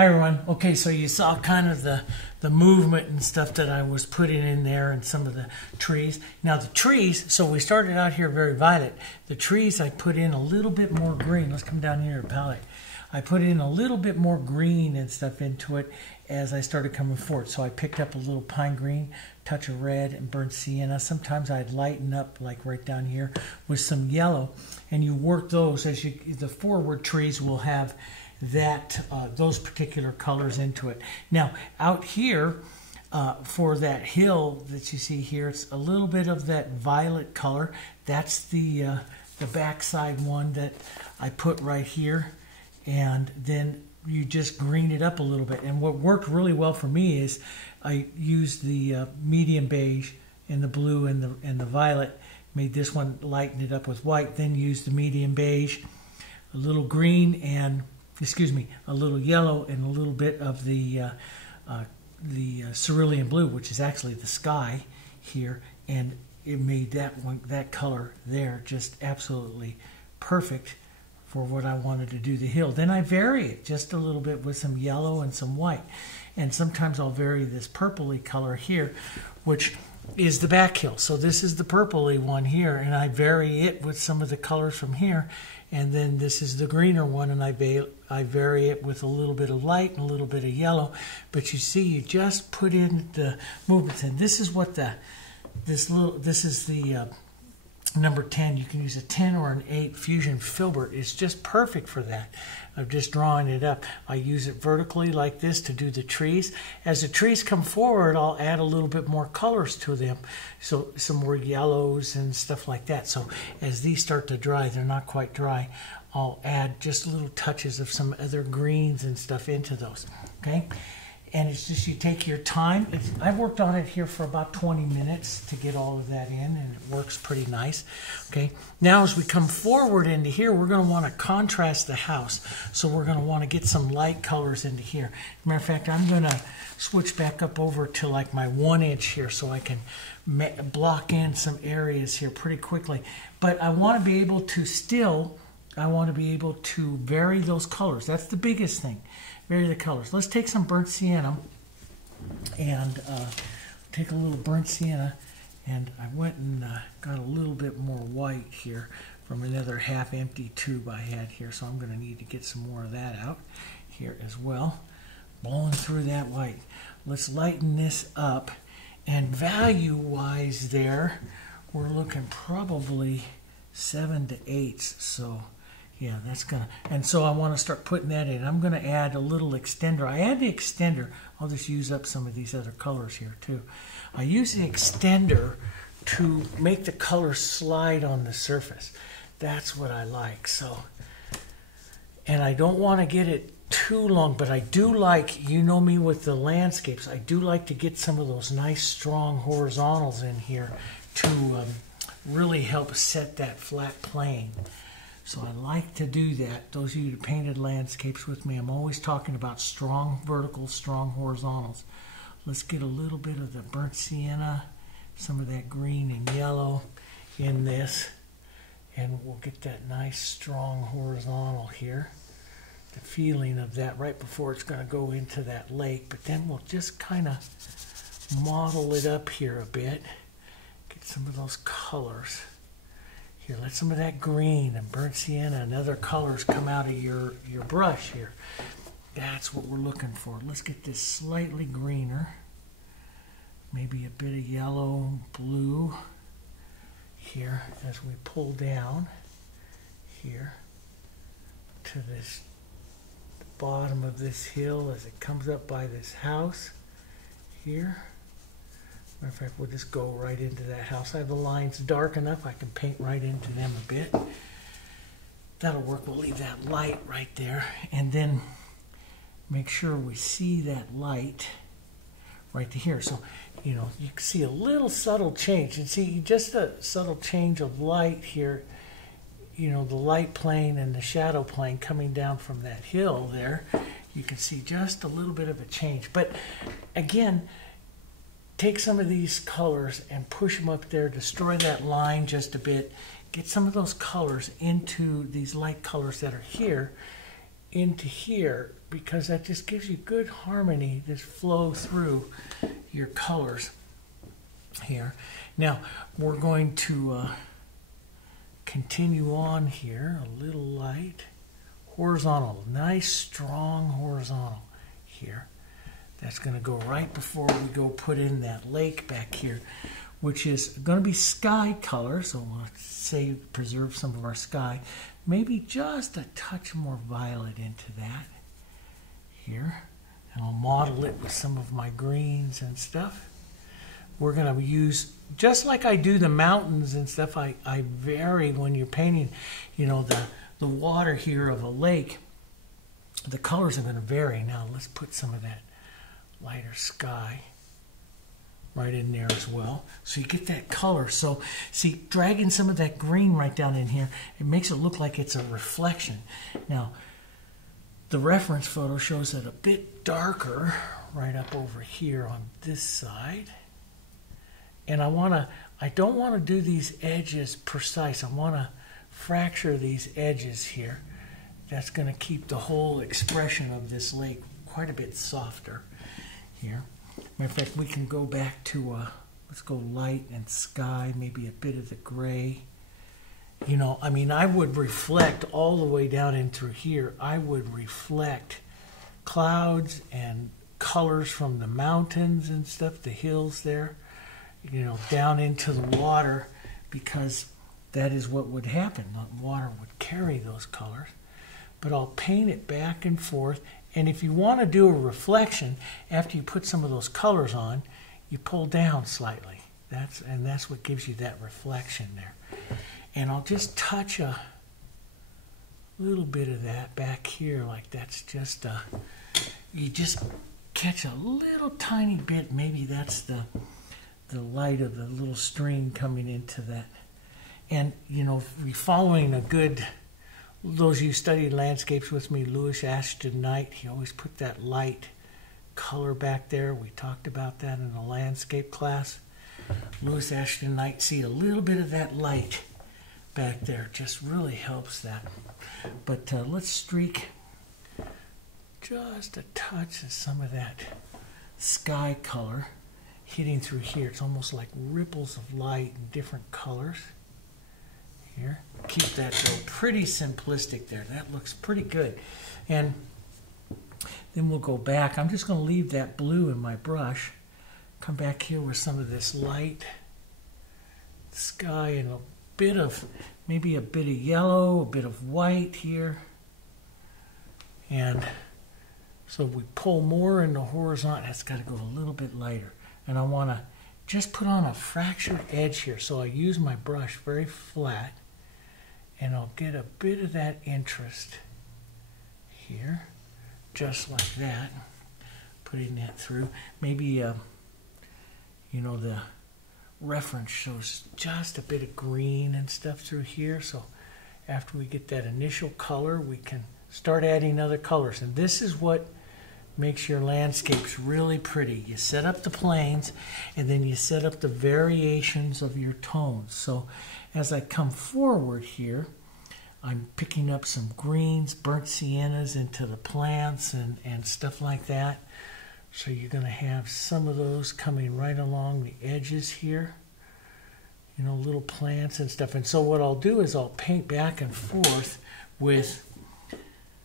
Hi everyone. Okay, so you saw kind of the movement and stuff that I was putting in there and some of the trees. Now the trees, so we started out here very violet. The trees I put in a little bit more green. Let's come down here to palette. I put in a little bit more green and stuff into it as I started coming forward. So I picked up a little pine green, touch of red, and burnt sienna. Sometimes I'd lighten up, like right down here, with some yellow. And you work those as the forward trees will have that those particular colors into it. Now out here for that hill that you see here, it's a little bit of that violet color. That's the backside one that I put right here, and then you just green it up a little bit. And what worked really well for me is I used the medium beige and the blue and the violet, made this one, lighten it up with white, then used the medium beige, a little green, and a little yellow, and a little bit of the Cerulean Blue, which is actually the sky here, and it made that color there just absolutely perfect for what I wanted to do the hill. Then I vary it just a little bit with some yellow and some white, and sometimes I'll vary this purpley color here, which is the back hill. So this is the purpley one here, and I vary it with some of the colors from here. And then this is the greener one, and I vary it with a little bit of light and a little bit of yellow. But you see, you just put in the movements, and this is what this is the number 10. You can use a 10 or an 8 fusion filbert. It's just perfect for that. I'm just drawing it up. I use it vertically like this to do the trees. As the trees come forward, I'll add a little bit more colors to them. So some more yellows and stuff like that. So as these start to dry, they're not quite dry, I'll add just little touches of some other greens and stuff into those. Okay? And it's just, you take your time. I've worked on it here for about 20 minutes to get all of that in, and it works pretty nice. Okay, now as we come forward into here, we're going to want to contrast the house. So we're going to want to get some light colors into here. As a matter of fact, I'm going to switch back up over to like my 1 inch here so I can block in some areas here pretty quickly. But I want to be able to vary those colors. That's the biggest thing. Vary the colors. Let's take some burnt sienna, and take a little burnt sienna, and I went and got a little bit more white here from another half-empty tube I had here, so I'm going to need to get some more of that out here as well. Blowing through that white. Let's lighten this up, and value-wise there, we're looking probably 7 to 8, so yeah, that's gonna, and so I want to start putting that in. I'm going to add a little extender. I add the extender. I'll just use up some of these other colors here too. I use the extender to make the color slide on the surface. That's what I like. So, and I don't want to get it too long, but I do like, you know me with the landscapes, I do like to get some of those nice strong horizontals in here to really help set that flat plane. So I like to do that. Those of you who painted landscapes with me, I'm always talking about strong verticals, strong horizontals. Let's get a little bit of the burnt sienna, some of that green and yellow in this, and we'll get that nice strong horizontal here. The feeling of that right before it's going to go into that lake, but then we'll just kind of model it up here a bit. Get some of those colors. Here, let some of that green and burnt sienna and other colors come out of your brush here. That's what we're looking for. Let's get this slightly greener. Maybe a bit of yellow, blue here as we pull down here to this bottom of this hill as it comes up by this house here. Matter of fact, we'll just go right into that house. I have the lines dark enough, I can paint right into them a bit. That'll work. We'll leave that light right there, and then make sure we see that light right to here. So, you know, you can see a little subtle change. And see, just a subtle change of light here, you know, the light plane and the shadow plane coming down from that hill there. You can see just a little bit of a change. But again, take some of these colors and push them up there, destroy that line just a bit, get some of those colors into these light colors that are here, into here because that just gives you good harmony, this flow through your colors here. Now we're going to continue on here, a little light, horizontal, nice strong horizontal here. That's going to go right before we go put in that lake back here, which is going to be sky color. So we'll say preserve some of our sky. Maybe just a touch more violet into that here. And I'll model it with some of my greens and stuff. We're going to use, just like I do the mountains and stuff, I vary when you're painting, you know, the water here of a lake. The colors are going to vary. Now let's put some of that lighter sky right in there as well. So you get that color. So see, dragging some of that green right down in here, it makes it look like it's a reflection. Now, the reference photo shows it a bit darker right up over here on this side. And I don't want to do these edges precise. I want to fracture these edges here. That's going to keep the whole expression of this lake quite a bit softer here. Matter of fact, we can go back to, let's go light and sky, maybe a bit of the gray. You know, I mean, I would reflect all the way down in through here. I would reflect clouds and colors from the mountains and stuff, the hills there, you know, down into the water, because that is what would happen. The water would carry those colors. But I'll paint it back and forth. And if you want to do a reflection, after you put some of those colors on, you pull down slightly. That's what gives you that reflection there. And I'll just touch a little bit of that back here, like that's just you just catch a little tiny bit. Maybe that's the light of the little stream coming into that. And you know, if you're following a good, those of you who studied landscapes with me, Lewis Ashton Knight, he always put that light color back there. We talked about that in the landscape class. Lewis Ashton Knight, see a little bit of that light back there, just really helps that. But let's streak just a touch of some of that sky color hitting through here. It's almost like ripples of light in different colors. Here. Keep that though pretty simplistic there. That looks pretty good. And then we'll go back. I'm just going to leave that blue in my brush. Come back here with some of this light sky and a bit of, maybe a bit of yellow, a bit of white here. And so we pull more in the horizontal. That's got to go a little bit lighter. And I want to just put on a fractured edge here. So I use my brush very flat. And I'll get a bit of that interest here, just like that. Putting that through. Maybe, you know, the reference shows just a bit of green and stuff through here. So after we get that initial color, we can start adding other colors. And this is what makes your landscapes really pretty. You set up the planes, and then you set up the variations of your tones. So as I come forward here, I'm picking up some greens, burnt siennas into the plants and stuff like that. So you're going to have some of those coming right along the edges here. You know, little plants and stuff. And so what I'll do is I'll paint back and forth with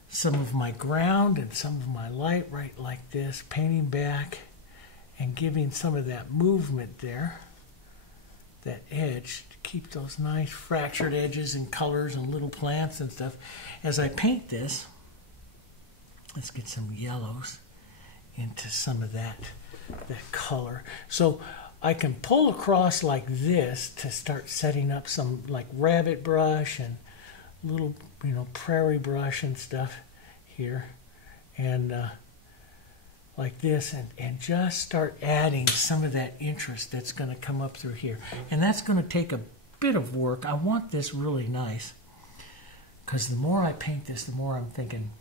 some of my ground and some of my light right like this, painting back and giving some of that movement there, that edge, to keep those nice fractured edges and colors and little plants and stuff. As I paint this, let's get some yellows into some of that color. So I can pull across like this to start setting up some like rabbit brush and little, you know, prairie brush and stuff here, and like this, and just start adding some of that interest that's going to come up through here. And that's going to take a bit of work. I want this really nice, because the more I paint this, the more I'm thinking,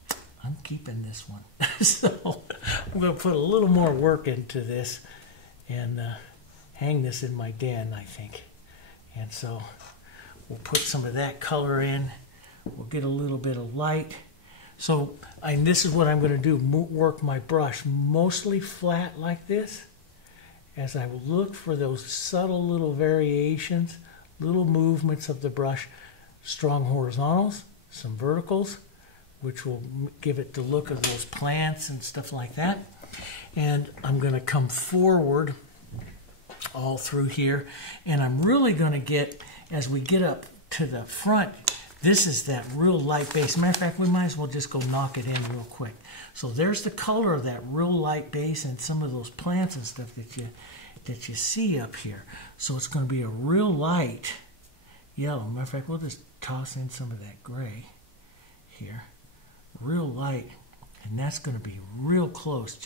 I'm keeping this one. So I'm going to put a little more work into this and hang this in my den, I think. And so we'll put some of that color in. We'll get a little bit of light. So and this is what I'm going to do, work my brush mostly flat like this as I look for those subtle little variations, little movements of the brush, strong horizontals, some verticals, which will give it the look of those plants and stuff like that. And I'm going to come forward all through here, and I'm really going to get, as we get up to the front, this is that real light base. Matter of fact, we might as well just go knock it in real quick. So there's the color of that real light base and some of those plants and stuff that you see up here. So it's going to be a real light yellow. Matter of fact, we'll just toss in some of that gray here. Real light, and that's going to be real close.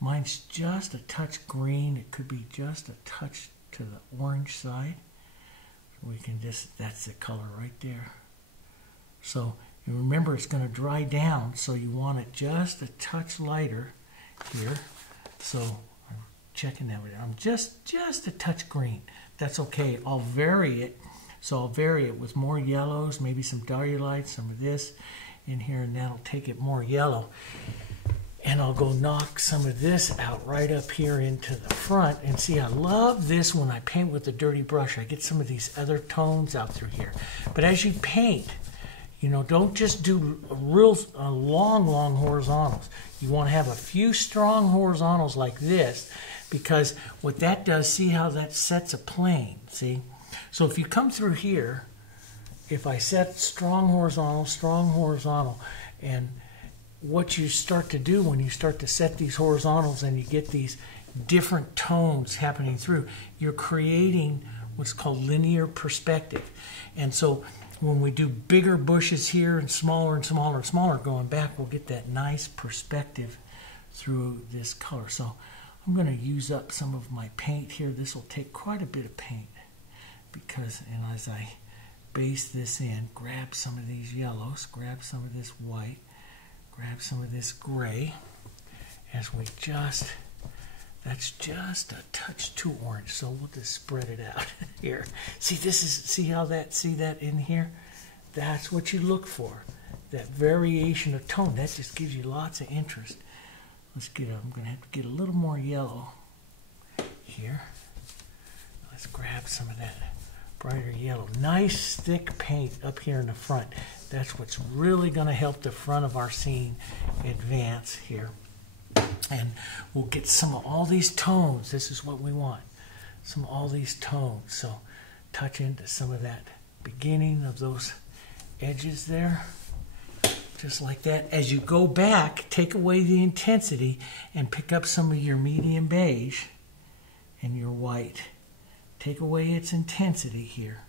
Mine's just a touch green. It could be just a touch to the orange side. We can just, that's the color right there. So and remember, it's going to dry down, so you want it just a touch lighter here. So I'm checking that. I'm just a touch green. That's okay. I'll vary it. So I'll vary it with more yellows, maybe some Diarylide, some of this in here, and that'll take it more yellow. And I'll go knock some of this out right up here into the front. And see, I love this when I paint with a dirty brush. I get some of these other tones out through here. But as you paint, you know, don't just do long horizontals. You want to have a few strong horizontals like this, because what that does, see how that sets a plane, see? So if you come through here, if I set strong horizontal, and what you start to do when you start to set these horizontals and you get these different tones happening through, you're creating what's called linear perspective. And so when we do bigger bushes here and smaller going back, we'll get that nice perspective through this color. So I'm going to use up some of my paint here. This will take quite a bit of paint, because, and as I base this in, grab some of these yellows, grab some of this white, grab some of this gray, as we just, that's just a touch too orange, so we'll just spread it out here. See, this is, see how that, see that in here? That's what you look for, that variation of tone. That just gives you lots of interest. Let's get, I'm going to have to get a little more yellow here. Let's grab some of that brighter yellow. Nice thick paint up here in the front. That's what's really going to help the front of our scene advance here. And we'll get some of all these tones. This is what we want. Some of all these tones. So touch into some of that beginning of those edges there. Just like that. As you go back, take away the intensity and pick up some of your medium beige and your white. Take away its intensity here.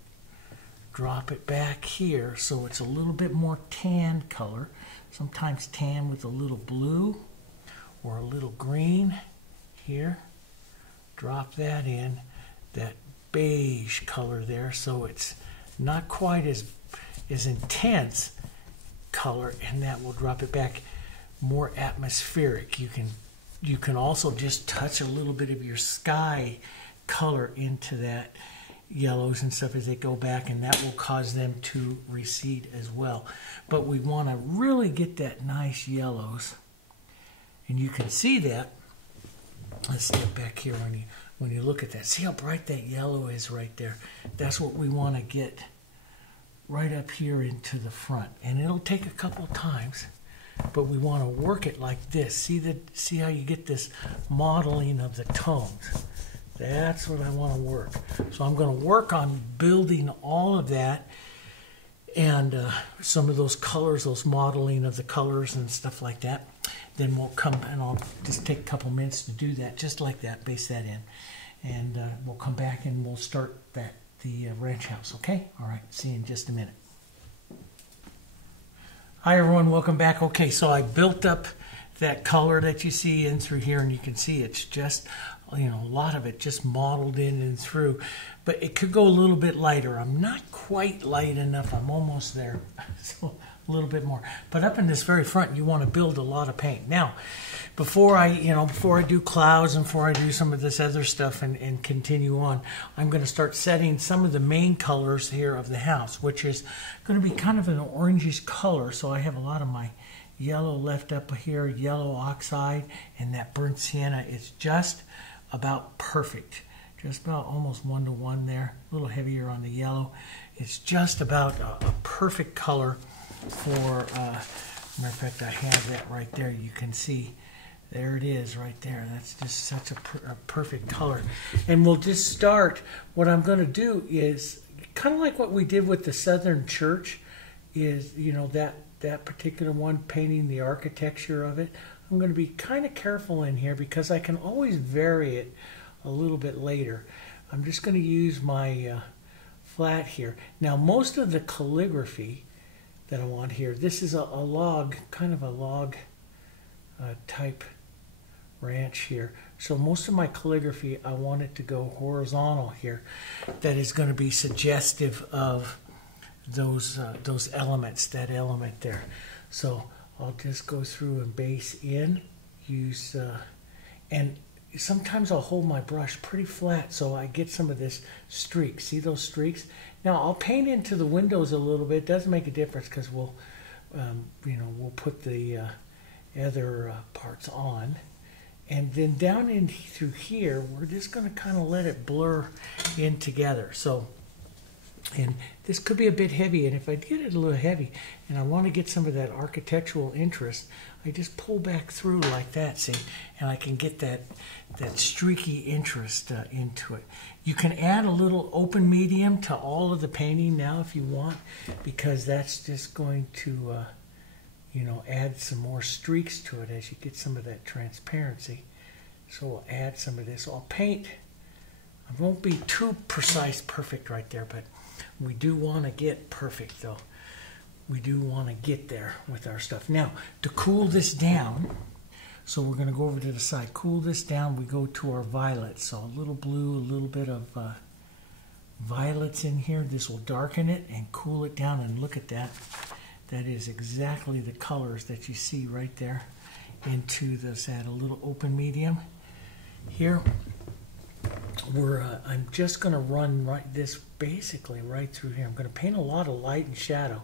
Drop it back here so it's a little bit more tan color. Sometimes tan with a little blue or a little green here. Drop that in, that beige color there, so it's not quite as intense color, and that will drop it back more atmospheric. You can also just touch a little bit of your sky color into that yellows and stuff as they go back, and that will cause them to recede as well. But we want to really get that nice yellows, and you can see that. Let's step back here when you look at that. See how bright that yellow is right there? That's what we want to get right up here into the front, and it'll take a couple of times, but we want to work it like this. See how you get this modeling of the tones. That's what I want to work. So I'm going to work on building all of that, and some of those colors, those modeling of the colors and stuff like that. Then we'll come, and I'll just take a couple minutes to do that, just like that, base that in. And we'll come back and we'll start the ranch house, okay? All right, see you in just a minute. Hi everyone, welcome back. Okay, so I built up that color that you see in through here, and you can see it's just, you know, a lot of it just modeled in and through, but it could go a little bit lighter. I'm not quite light enough. I'm almost there, so a little bit more. But up in this very front, you want to build a lot of paint. Now, before I do clouds and before I do some of this other stuff and continue on, I'm going to start setting some of the main colors here of the house, which is going to be kind of an orangish color. So I have a lot of my yellow left up here, yellow oxide, and that burnt sienna is just about perfect. Just about almost 1-to-1 there, a little heavier on the yellow. It's just about a perfect color for, matter of fact, I have that right there. You can see, there it is right there. That's just such a perfect color. And we'll just start, what I'm going to do is, kind of like what we did with the Southern Church, is, you know, that particular one, painting the architecture of it. I'm going to be kind of careful in here because I can always vary it a little bit later. I'm just going to use my flat here. Now, most of the calligraphy that I want here, this is a log, kind of a log type ranch here. So most of my calligraphy, I want it to go horizontal here. That is going to be suggestive of those elements, that element there. So I'll just go through and base in, use, and sometimes I'll hold my brush pretty flat so I get some of this streak. See those streaks? Now I'll paint into the windows a little bit. It doesn't make a difference because we'll, we'll put the other parts on. And then down in through here, we're just going to kind of let it blur in together. So, and this could be a bit heavy, and if I get it a little heavy and I want to get some of that architectural interest, I just pull back through like that, see, and I can get that streaky interest into it. You can add a little open medium to all of the painting now if you want, because that's just going to add some more streaks to it as you get some of that transparency. So we'll add some of this. I'll paint. I won't be too precise, perfect right there, but we do want to get perfect though. We do want to get there with our stuff. Now, to cool this down, so we're going to go over to the side. Cool this down, we go to our violets. So a little blue, a little bit of violets in here. This will darken it and cool it down, and look at that. That is exactly the colors that you see right there into this. Add a little open medium. Here, I'm just going to run this basically right through here. I'm going to paint a lot of light and shadow,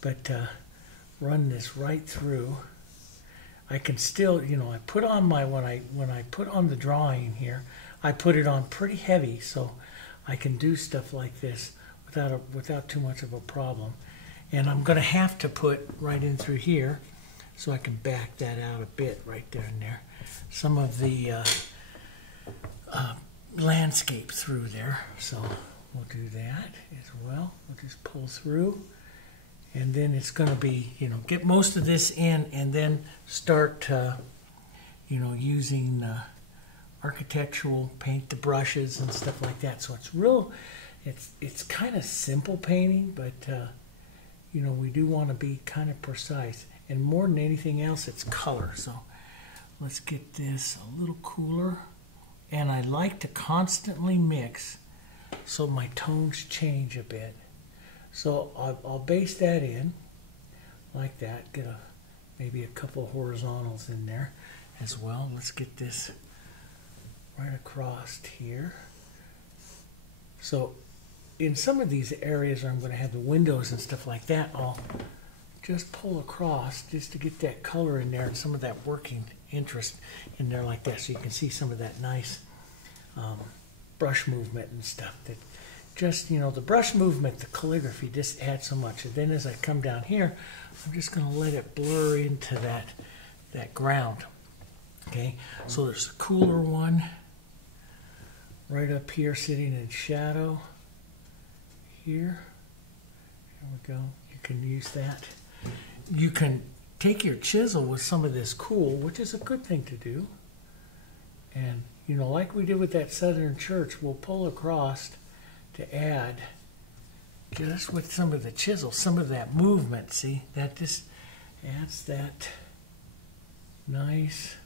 but run this right through. I can still, I put on my, when I put on the drawing here, I put it on pretty heavy so I can do stuff like this without too much of a problem. And I'm going to have to put right in through here so I can back that out a bit right there and there. Some of the landscape through there. So we'll do that as well. We'll just pull through. And then it's going to be, get most of this in and then start, using architectural, paint the brushes and stuff like that. So it's real, it's kind of simple painting, but we do want to be kind of precise. And more than anything else, it's color. So let's get this a little cooler. And I like to constantly mix so my tones change a bit. So I'll base that in like that. Get maybe a couple of horizontals in there as well. Let's get this right across here. So in some of these areas where I'm going to have the windows and stuff like that, I'll just pull across just to get that color in there and some of that working interest in there like that, so you can see some of that nice brush movement and stuff. That just, the brush movement, the calligraphy just adds so much. And then as I come down here, I'm just going to let it blur into that ground. Okay, so there's a cooler one right up here sitting in shadow. Here we go. You can use that. You can take your chisel with some of this cool, which is a good thing to do. And, like we did with that Southern Church, we'll pull across to add, just with some of the chisel, some of that movement. See, that just adds that nice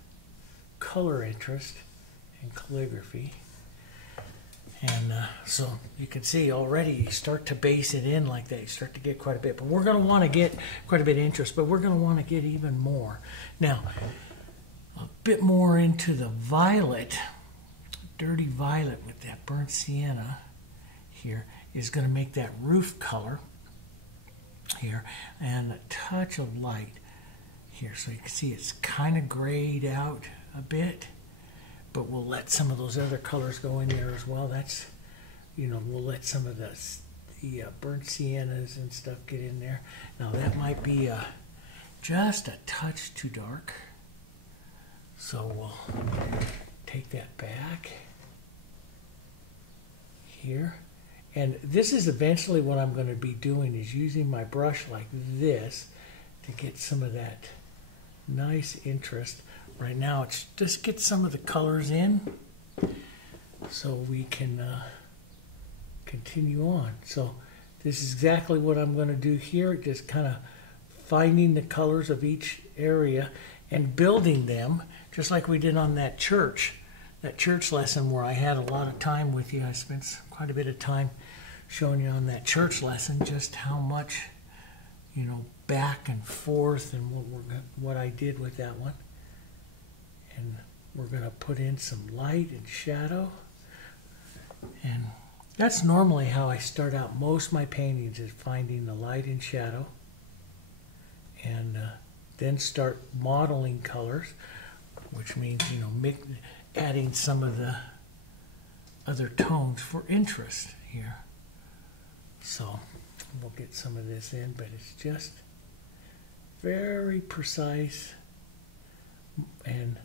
color interest and calligraphy. And so you can see already you start to base it in like that. You start to get quite a bit. But we're going to want to get quite a bit of interest, but we're going to want to get even more. Now, a bit more into the violet, dirty violet with that burnt sienna here is going to make that roof color here, and a touch of light here. So you can see it's kind of grayed out a bit, but we'll let some of those other colors go in there as well. That's, you know, we'll let some of the burnt siennas and stuff get in there. Now that might be just a touch too dark, so we'll take that back here. And this is eventually what I'm going to be doing, is using my brush like this to get some of that nice interest. Right now it's just get some of the colors in so we can continue on. So this is exactly what I'm going to do here, just kind of finding the colors of each area and building them, just like we did on that church lesson where I had a lot of time with you. I spent quite a bit of time showing you on that church lesson just how much, you know, back and forth and what I did with that one. And we're going to put in some light and shadow. And that's normally how I start out most of my paintings, is finding the light and shadow, and then start modeling colors, which means, you know, adding some of the other tones for interest here. So we'll get some of this in, but it's just very precise, and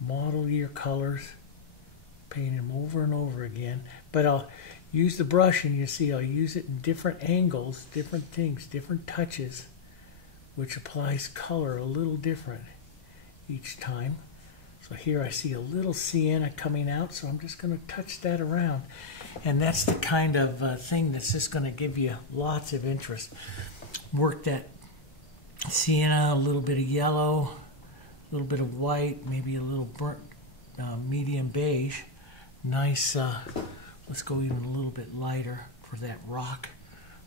model your colors, paint them over and over again. But I'll use the brush, and you see I'll use it in different angles, different things, different touches, which applies color a little different each time. So here I see a little sienna coming out, so I'm just going to touch that around. And that's the kind of thing that's just going to give you lots of interest. Work that sienna, a little bit of yellow, a little bit of white, maybe a little burnt medium beige. Nice, let's go even a little bit lighter for that rock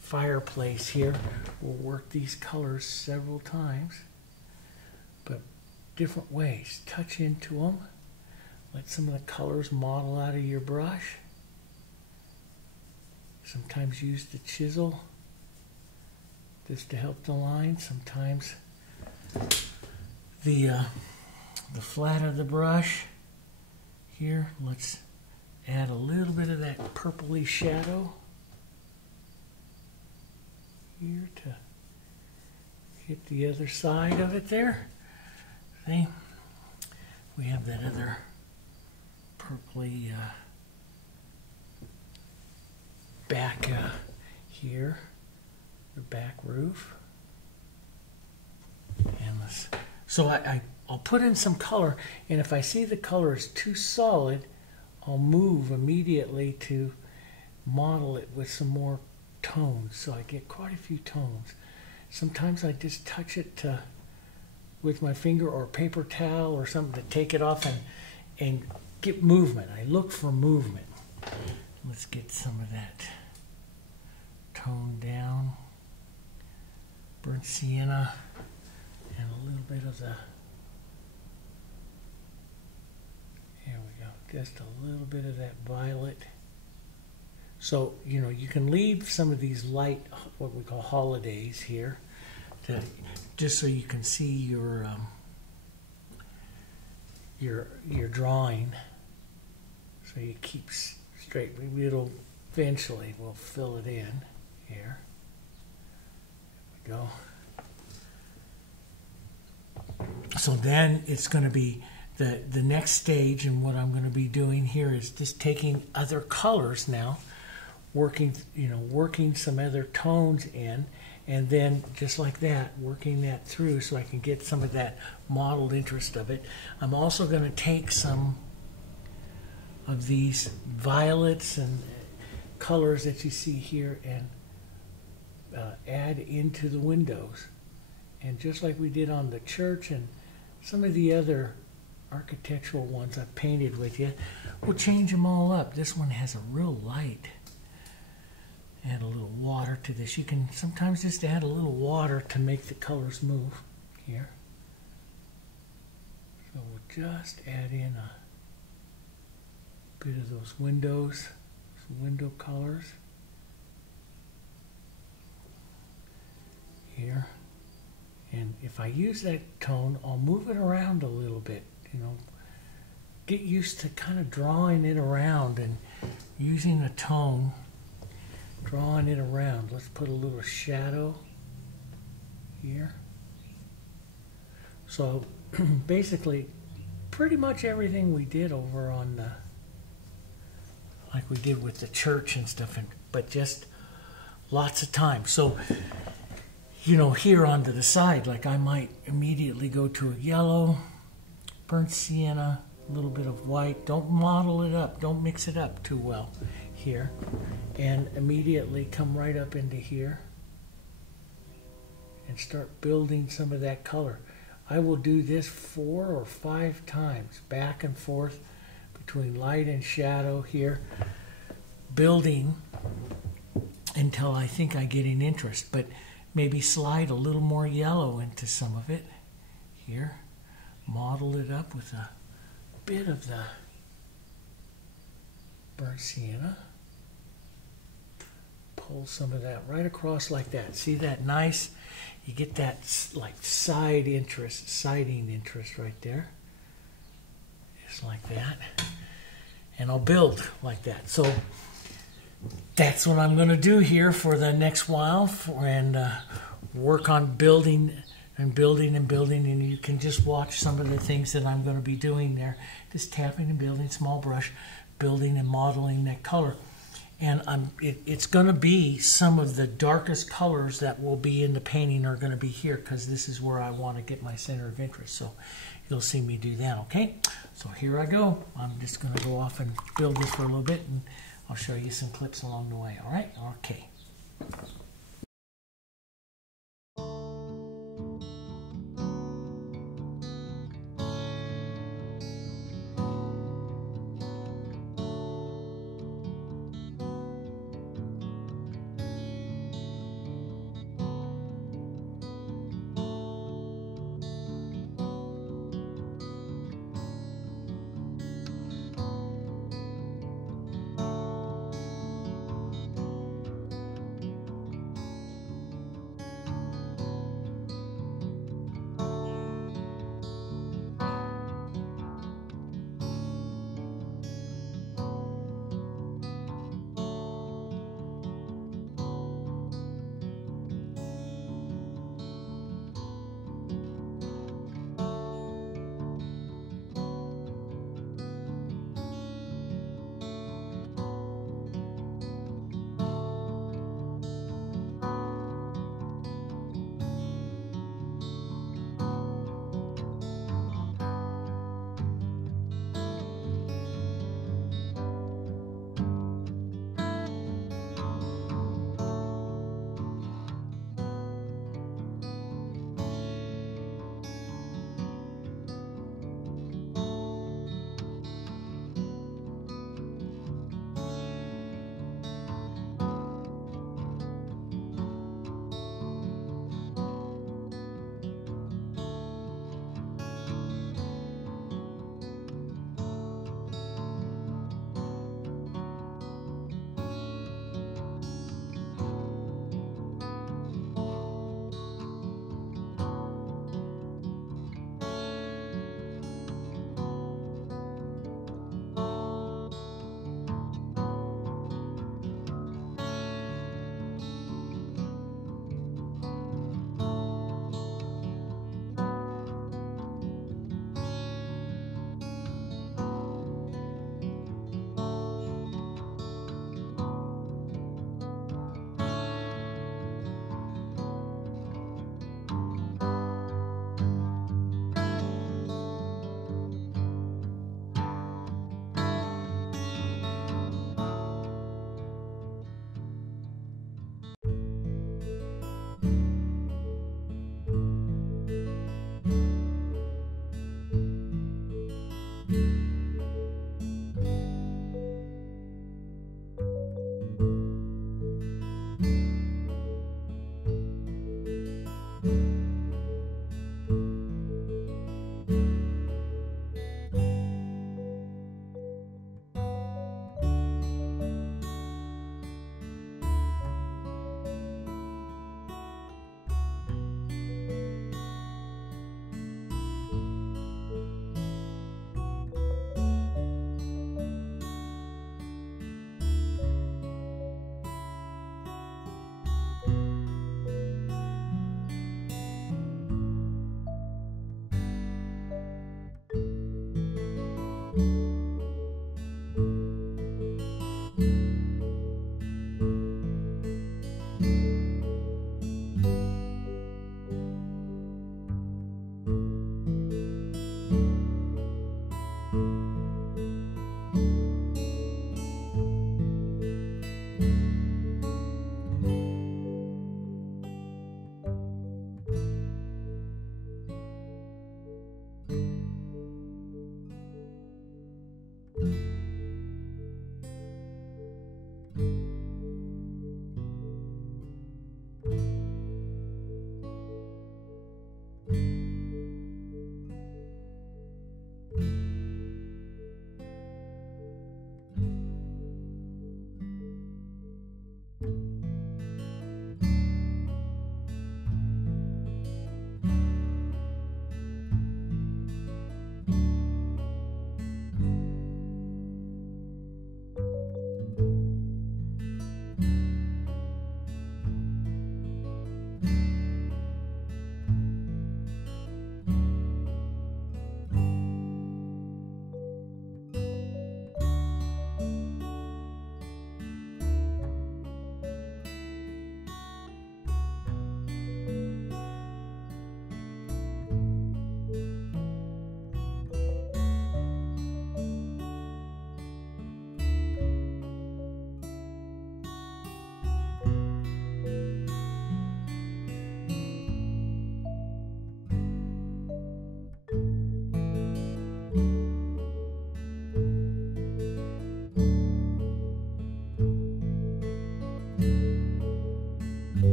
fireplace here. We'll work these colors several times, but different ways. Touch into them. Let some of the colors model out of your brush. Sometimes use the chisel just to help the line. Sometimes the flat of the brush here. Let's add a little bit of that purpley shadow here to hit the other side of it there. See? We have that other purpley back here, the back roof. And so I'll put in some color, and if I see the color is too solid, I'll move immediately to model it with some more tones, so I get quite a few tones. Sometimes I just touch it with my finger or a paper towel or something to take it off and get movement. I look for movement. Let's get some of that tone down. Burnt sienna and a little bit of the, here we go, just a little bit of that violet. So, you know, you can leave some of these light, what we call holidays here, just so you can see your drawing, so you keep straight. Maybe it'll eventually, we'll fill it in here. There we go. So then it's going to be the next stage, and what I'm going to be doing here is just taking other colors now, working some other tones in, and then just like that, working that through so I can get some of that modeled interest of it. I'm also going to take some of these violets and colors that you see here and add into the windows. And just like we did on the church and some of the other architectural ones I've painted with you, we'll change them all up. This one has a real light. Add a little water to this. You can sometimes just add a little water to make the colors move here. So So we'll just add in a bit of those windows, some window colors here. And if I use that tone, I'll move it around a little bit, you know, get used to kind of drawing it around and using a tone, drawing it around. Let's put a little shadow here. So basically, pretty much everything we did over on the, like we did with the church and stuff, but just lots of time. So, you know, here onto the side, like I might immediately go to a yellow, burnt sienna, a little bit of white. Don't model it up, don't mix it up too well here. And immediately come right up into here and start building some of that color. I will do this 4 or 5 times, back and forth between light and shadow here, building until I think I get an interest, but maybe slide a little more yellow into some of it here, model it up with a bit of the burnt sienna, pull some of that right across like that. See that nice? You get that like siding interest right there. Just like that. And I'll build like that. So that's what I'm going to do here for the next while, and work on building and building and building. And you can just watch some of the things that I'm going to be doing there. Just tapping and building, small brush, building and modeling that color. And it's going to be some of the darkest colors that will be in the painting are going to be here, because this is where I want to get my center of interest. So you'll see me do that, okay? So here I go. I'm just going to go off and build this for a little bit, and I'll show you some clips along the way, all right? Okay.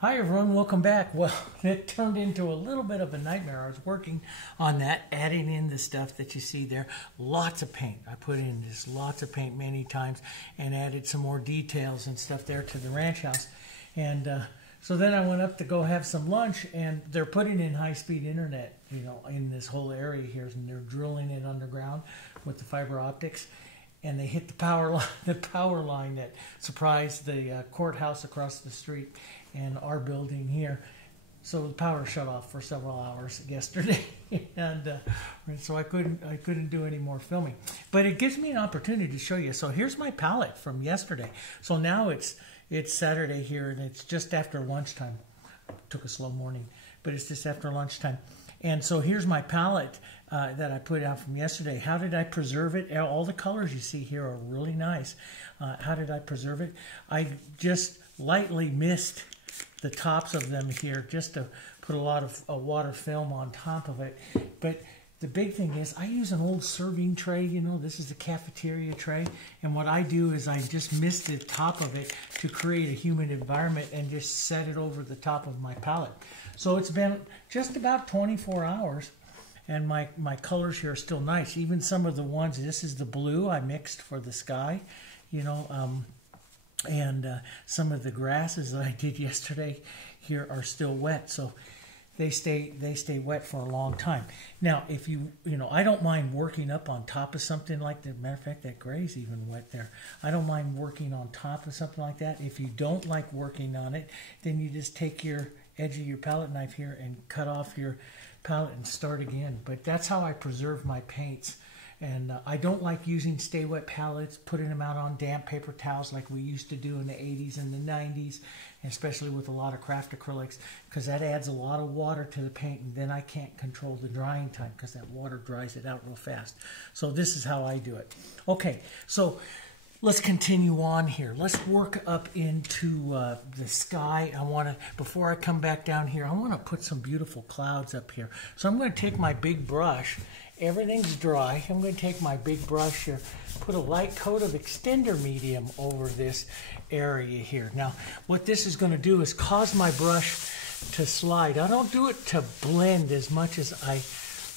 Hi everyone, welcome back. Well, it turned into a little bit of a nightmare. I was working on that, adding in the stuff that you see there. Lots of paint. I put in just lots of paint many times and added some more details and stuff there to the ranch house. And so then I went up to go have some lunch, and they're putting in high-speed internet, you know, in this whole area here, and they're drilling it underground with the fiber optics. And they hit the power line that surprised the courthouse across the street and our building here. So the power shut off for several hours yesterday, and so I couldn't do any more filming. But it gives me an opportunity to show you. So here's my palette from yesterday. So now it's Saturday here, and it's just after lunchtime. Took a slow morning, but it's just after lunchtime. And so here's my palette that I put out from yesterday. How did I preserve it? All the colors you see here are really nice. How did I preserve it? I just lightly mist the tops of them here just to put a lot of water film on top of it. But the big thing is I use an old serving tray, you know, this is the cafeteria tray. And what I do is I just mist the top of it to create a humid environment and just set it over the top of my palette. So it's been just about 24 hours and my colors here are still nice. Even some of the ones, this is the blue I mixed for the sky, you know, and some of the grasses that I did yesterday here are still wet. So they stay wet for a long time. Now, if you know, I don't mind working up on top of something like that. Matter of fact, that gray's even wet there. I don't mind working on top of something like that. If you don't like working on it, then you just take your edge of your palette knife here and cut off your palette and start again. But that's how I preserve my paints. And I don't like using stay wet palettes, putting them out on damp paper towels like we used to do in the 80s and the 90s, especially with a lot of craft acrylics, because that adds a lot of water to the paint, and then I can't control the drying time because that water dries it out real fast. So this is how I do it. Okay, so let's continue on here. Let's work up into the sky. Before I come back down here, I want to put some beautiful clouds up here. So I'm going to take my big brush. Everything's dry. I'm going to take my big brush here, put a light coat of extender medium over this area here. Now, what this is going to do is cause my brush to slide. I don't do it to blend as much as I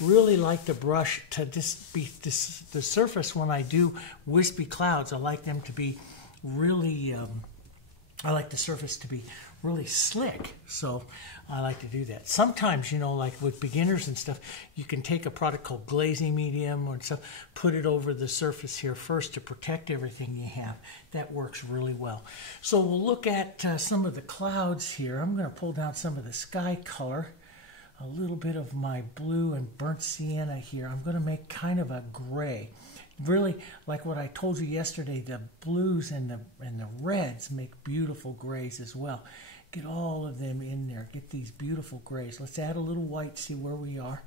really like the brush to just be the surface when I do wispy clouds. I like them to be really, I like the surface to be really slick, so I like to do that. Sometimes, you know, like with beginners and stuff, you can take a product called glazing medium or stuff, put it over the surface here first to protect everything you have. That works really well. So we'll look at some of the clouds here. I'm going to pull down some of the sky color, a little bit of my blue and burnt sienna here. I'm going to make kind of a gray. Really, like what I told you yesterday, the blues and the reds make beautiful grays as well. Get all of them in there. Get these beautiful grays. Let's add a little white, see where we are.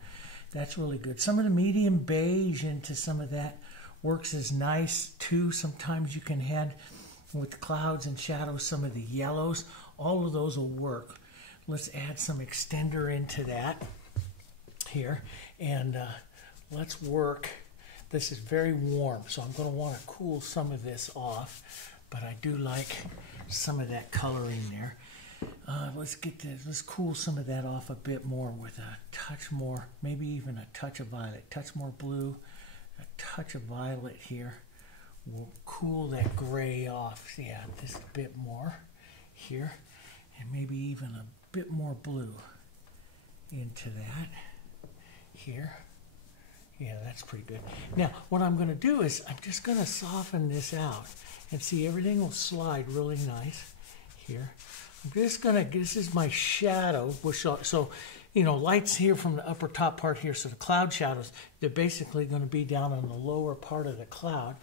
That's really good. Some of the medium beige into some of that works as nice too. Sometimes you can add, with clouds and shadows, some of the yellows. All of those will work. Let's add some extender into that here. And let's work. This is very warm, so I'm going to want to cool some of this off, but I do like some of that color in there. Let's cool some of that off a bit more with a touch more, maybe even a touch of violet, touch more blue, a touch of violet here. We'll cool that gray off. Yeah, just a bit more here, and maybe even a bit more blue into that here. Yeah, that's pretty good. Now, what I'm going to do is I'm just going to soften this out, and see, everything will slide really nice here. I'm just going to, this is my shadow, which, so, you know, light's here from the upper top part here, so the cloud shadows, they're basically going to be down on the lower part of the cloud.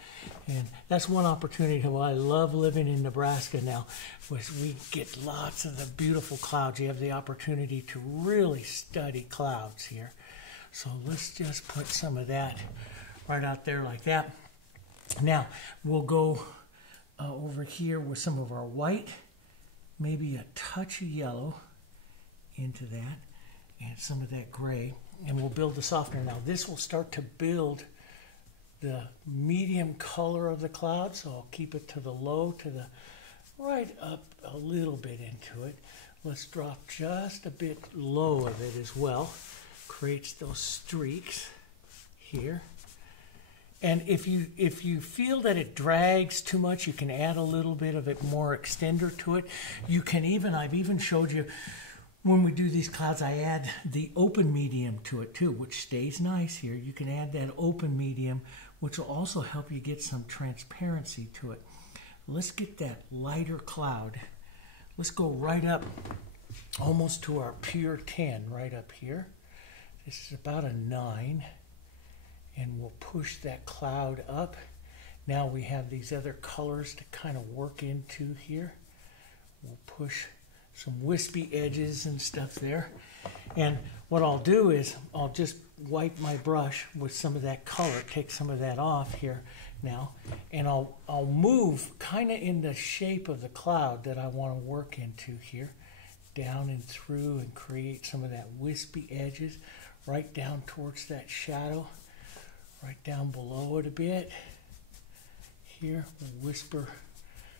And that's one opportunity why I love living in Nebraska now, was we get lots of the beautiful clouds. You have the opportunity to really study clouds here. So let's just put some of that right out there like that. Now we'll go over here with some of our white, maybe a touch of yellow into that, and some of that gray, and we'll build the softener. Now this will start to build the medium color of the cloud, so I'll keep it to the low, to the right up a little bit into it. let's drop just a bit low of it as well. Creates those streaks here. And if you feel that it drags too much, you can add a little bit of it more extender to it. You can even, I've even showed you, when we do these clouds, I add the open medium to it too, which stays nice here. You can add that open medium, which will also help you get some transparency to it. Let's get that lighter cloud. Let's go right up almost to our pure 10 right up here. This is about a 9. And we'll push that cloud up. Now we have these other colors to kind of work into here. We'll push some wispy edges and stuff there. And what I'll do is I'll just wipe my brush with some of that color, take some of that off here now, and I'll move kind of in the shape of the cloud that I want to work into here, down and through, and create some of that wispy edges right down towards that shadow. Right down below it a bit. Here, we'll whisper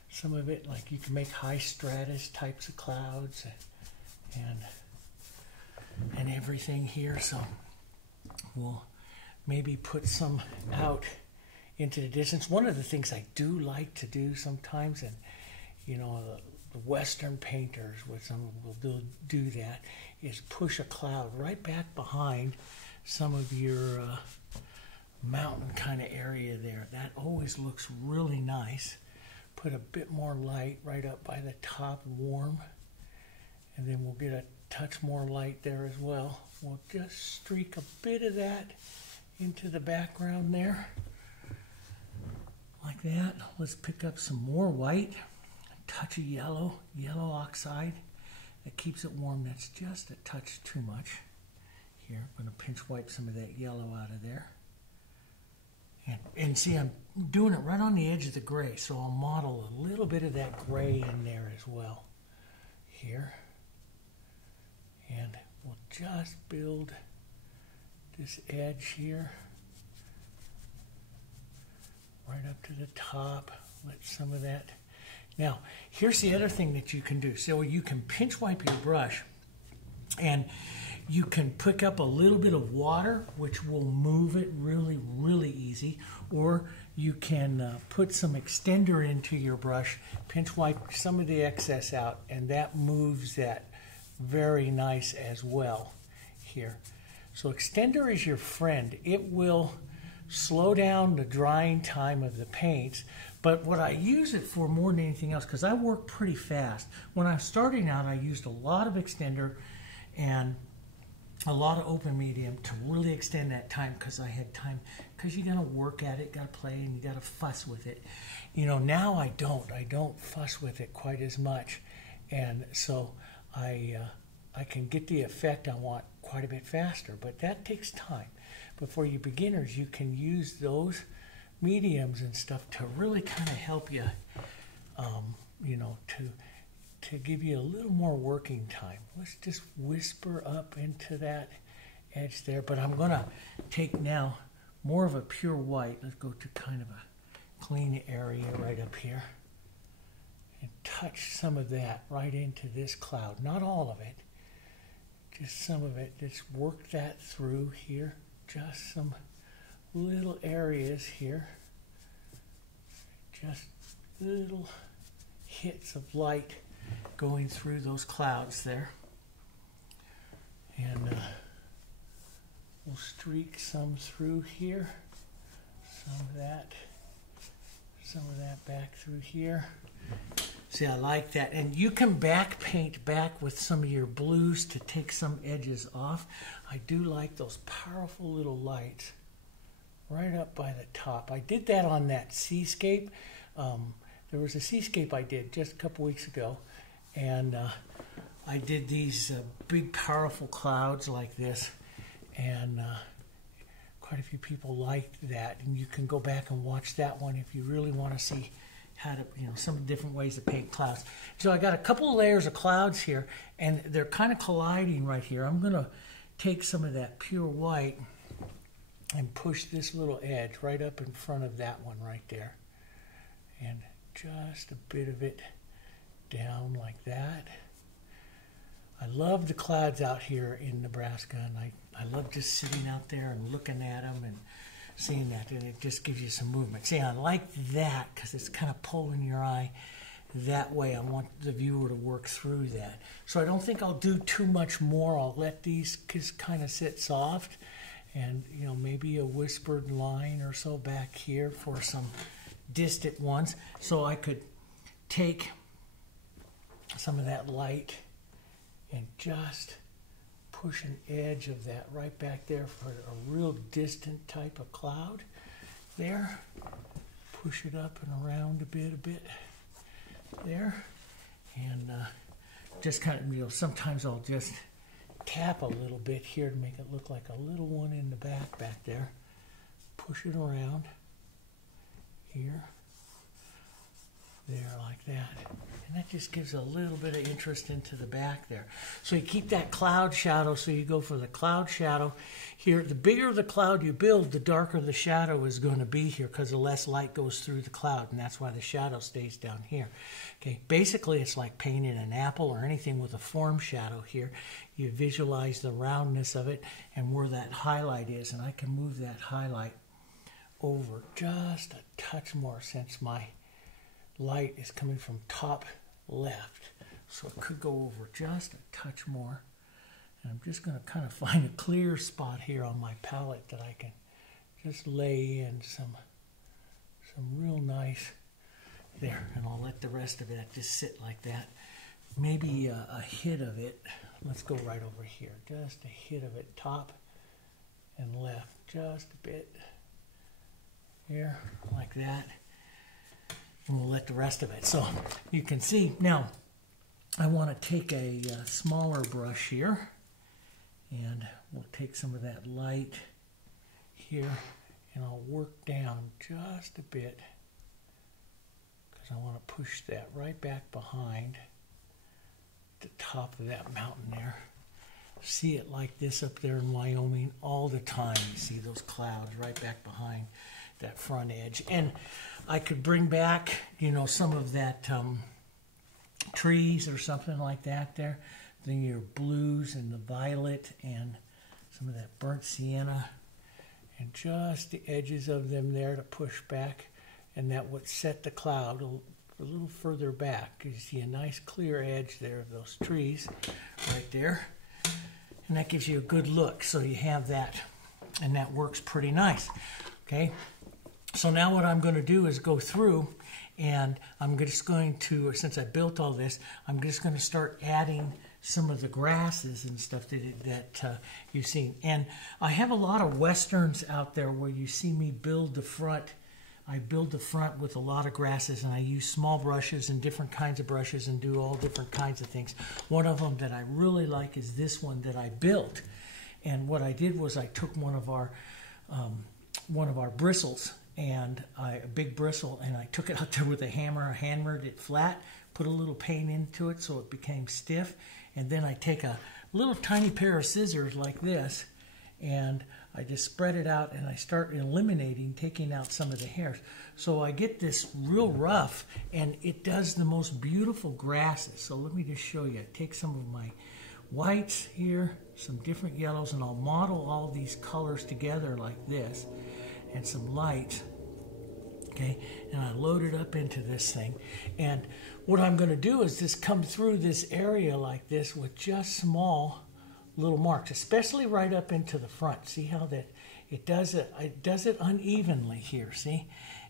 some of it, like you can make high stratus types of clouds and everything here. So we'll maybe put some out into the distance. One of the things I do like to do sometimes, and you know, the Western painters with some will do that, is push a cloud right back behind some of your mountain kind of area there. That always looks really nice. Put a bit more light right up by the top, warm, and then we'll get a touch more light there as well. We'll just streak a bit of that into the background there, like that. Let's pick up some more white, a touch of yellow oxide. That keeps it warm. That's just a touch too much. Here, I'm going to pinch wipe some of that yellow out of there. And see, I'm doing it right on the edge of the gray, so I'll model a little bit of that gray in there as well. Here. And we'll just build this edge here. Right up to the top. Let some of that. Now, here's the other thing that you can do. So you can pinch wipe your brush, and you can pick up a little bit of water, which will move it really, really easy. Or you can put some extender into your brush, pinch wipe some of the excess out, and that moves that very nice as well here. So extender is your friend. It will slow down the drying time of the paints. But what I use it for more than anything else, because I work pretty fast. When I was starting out, I used a lot of extender and a lot of open medium to really extend that time, because I had time, because you got to work at it, got to play, and you got to fuss with it. You know, now I don't fuss with it quite as much, and so I can get the effect I want quite a bit faster, but that takes time. But for you beginners, you can use those mediums and stuff to really kind of help you, you know, to give you a little more working time. Let's just whisper up into that edge there. But I'm going to take now more of a pure white. Let's go to kind of a clean area right up here. And touch some of that right into this cloud. Not all of it. Just some of it. Just work that through here. Just some little areas here. Just little hits of light going through those clouds there. And we'll streak some through here. Some of that back through here. See, I like that. And you can back paint back with some of your blues to take some edges off. I do like those powerful little lights right up by the top. I did that on that seascape. There was a seascape I did just a couple weeks ago, and I did these big powerful clouds like this, and quite a few people liked that. And you can go back and watch that one if you really want to see how to, you know, some different ways to paint clouds. So I got a couple of layers of clouds here, and they're kind of colliding right here. I'm going to take some of that pure white and push this little edge right up in front of that one right there. And just a bit of it down like that. I love the clouds out here in Nebraska, and I love just sitting out there and looking at them and seeing that, and it just gives you some movement. See, I like that because it's kind of pulling your eye that way. I want the viewer to work through that. So I don't think I'll do too much more. I'll let these just kind of sit soft, and you know, maybe a whispered line or so back here for some distant ones. So I could take some of that light and just push an edge of that right back there for a real distant type of cloud there. Push it up and around a bit there. And just kind of, you know, sometimes I'll just tap a little bit here to make it look like a little one in the back there. Push it around here, there, like that. And that just gives a little bit of interest into the back there. So you keep that cloud shadow, so you go for the cloud shadow here. The bigger the cloud you build, the darker the shadow is going to be here because the less light goes through the cloud, and that's why the shadow stays down here. Okay, basically it's like painting an apple or anything with a form shadow here. You visualize the roundness of it and where that highlight is, and I can move that highlight over just a touch more since my light is coming from top left, so it could go over just a touch more. And I'm just going to kind of find a clear spot here on my palette that I can just lay in some real nice there, and I'll let the rest of it just sit like that. Maybe a hit of it. Let's go right over here, just a hit of it, top and left, just a bit here, like that. And we'll let the rest of it. So you can see now I want to take a smaller brush here, and we'll take some of that light here, and I'll work down just a bit because I want to push that right back behind the top of that mountain there. See it like this up there in Wyoming all the time. You see those clouds right back behind that front edge. And I could bring back, you know, some of that trees or something like that there. Then your blues and the violet and some of that burnt sienna, and just the edges of them there to push back, and that would set the cloud a little further back. You see a nice clear edge there of those trees right there, and that gives you a good look. So you have that, and that works pretty nice. Okay, so now what I'm going to do is go through, and I'm just going to, since I built all this, I'm just going to start adding some of the grasses and stuff that you've seen. And I have a lot of westerns out there where you see me build the front. I build the front with a lot of grasses, and I use small brushes and different kinds of brushes and do all different kinds of things. One of them that I really like is this one that I built. And what I did was I took one of our bristles, and a big bristle, and I took it out there with a hammer. I hammered it flat, put a little paint into it so it became stiff, and then I take a little tiny pair of scissors like this, and I just spread it out, and I start eliminating, taking out some of the hairs. So I get this real rough, and it does the most beautiful grasses. So let me just show you. I take some of my whites here, some different yellows, and I'll model all these colors together like this, and some lights. Okay, and I load it up into this thing. And what I'm going to do is just come through this area like this with just small little marks, especially right up into the front. See how that it does it unevenly here, see?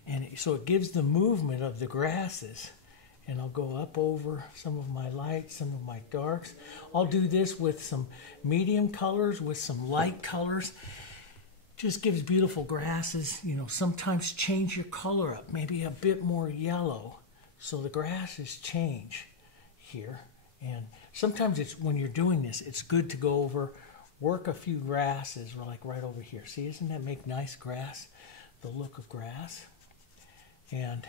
And so it gives the movement of the grasses. And I'll go up over some of my lights, some of my darks. I'll do this with some medium colors, with some light colors. Just gives beautiful grasses. You know, sometimes change your color up, maybe a bit more yellow, so the grasses change here. And sometimes it's, when you're doing this, it's good to go over, work a few grasses, like right over here. See, doesn't that make nice grass, the look of grass? And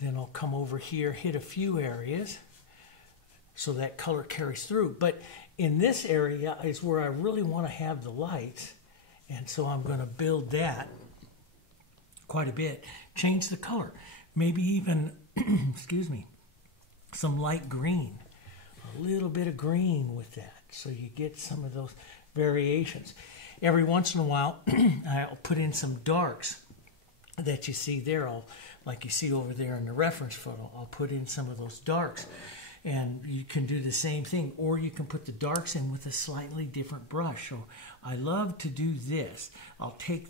then I'll come over here, hit a few areas so that color carries through. But in this area is where I really want to have the lights. And so I'm going to build that quite a bit. Change the color. Maybe even, excuse me, some light green. a little bit of green with that. So you get some of those variations. Every once in a while, I'll put in some darks that you see there. Like you see over there in the reference photo, I'll put in some of those darks. And you can do the same thing, or you can put the darks in with a slightly different brush. So I love to do this. I'll take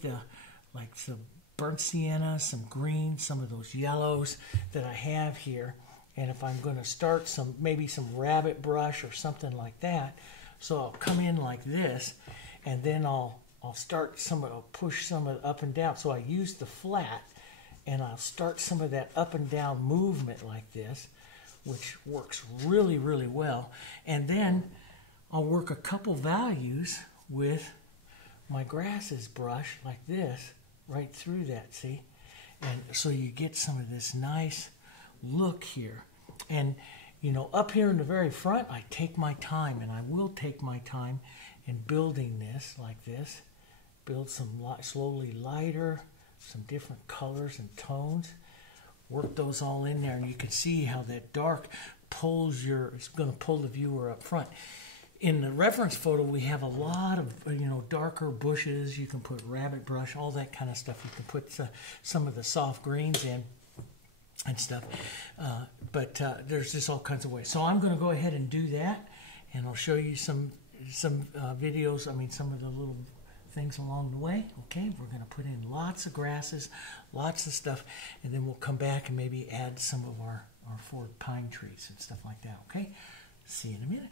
some burnt sienna, some green, some of those yellows that I have here. And if I'm going to start maybe some rabbit brush or something like that, so I'll come in like this, and then I'll push some of it up and down. So I use the flat, and I'll start some of that up and down movement like this, which works really, really well. And then I'll work a couple values with my grasses brush like this, right through that, see? And so you get some of this nice look here. And, you know, up here in the very front, I take my time, and I will take my time in building this like this. Build some slowly lighter, some different colors and tones. Work those all in there, and you can see how that dark it's going to pull the viewer up front. In the reference photo, we have a lot of, you know, darker bushes. You can put rabbit brush, all that kind of stuff. You can put some of the soft greens in and stuff. But there's just all kinds of ways. So I'm going to go ahead and do that, and I'll show you some videos. I mean, some of the little things along the way. Okay, we're going to put in lots of grasses, lots of stuff, and then we'll come back and maybe add some of our forward pine trees and stuff like that. Okay, see you in a minute.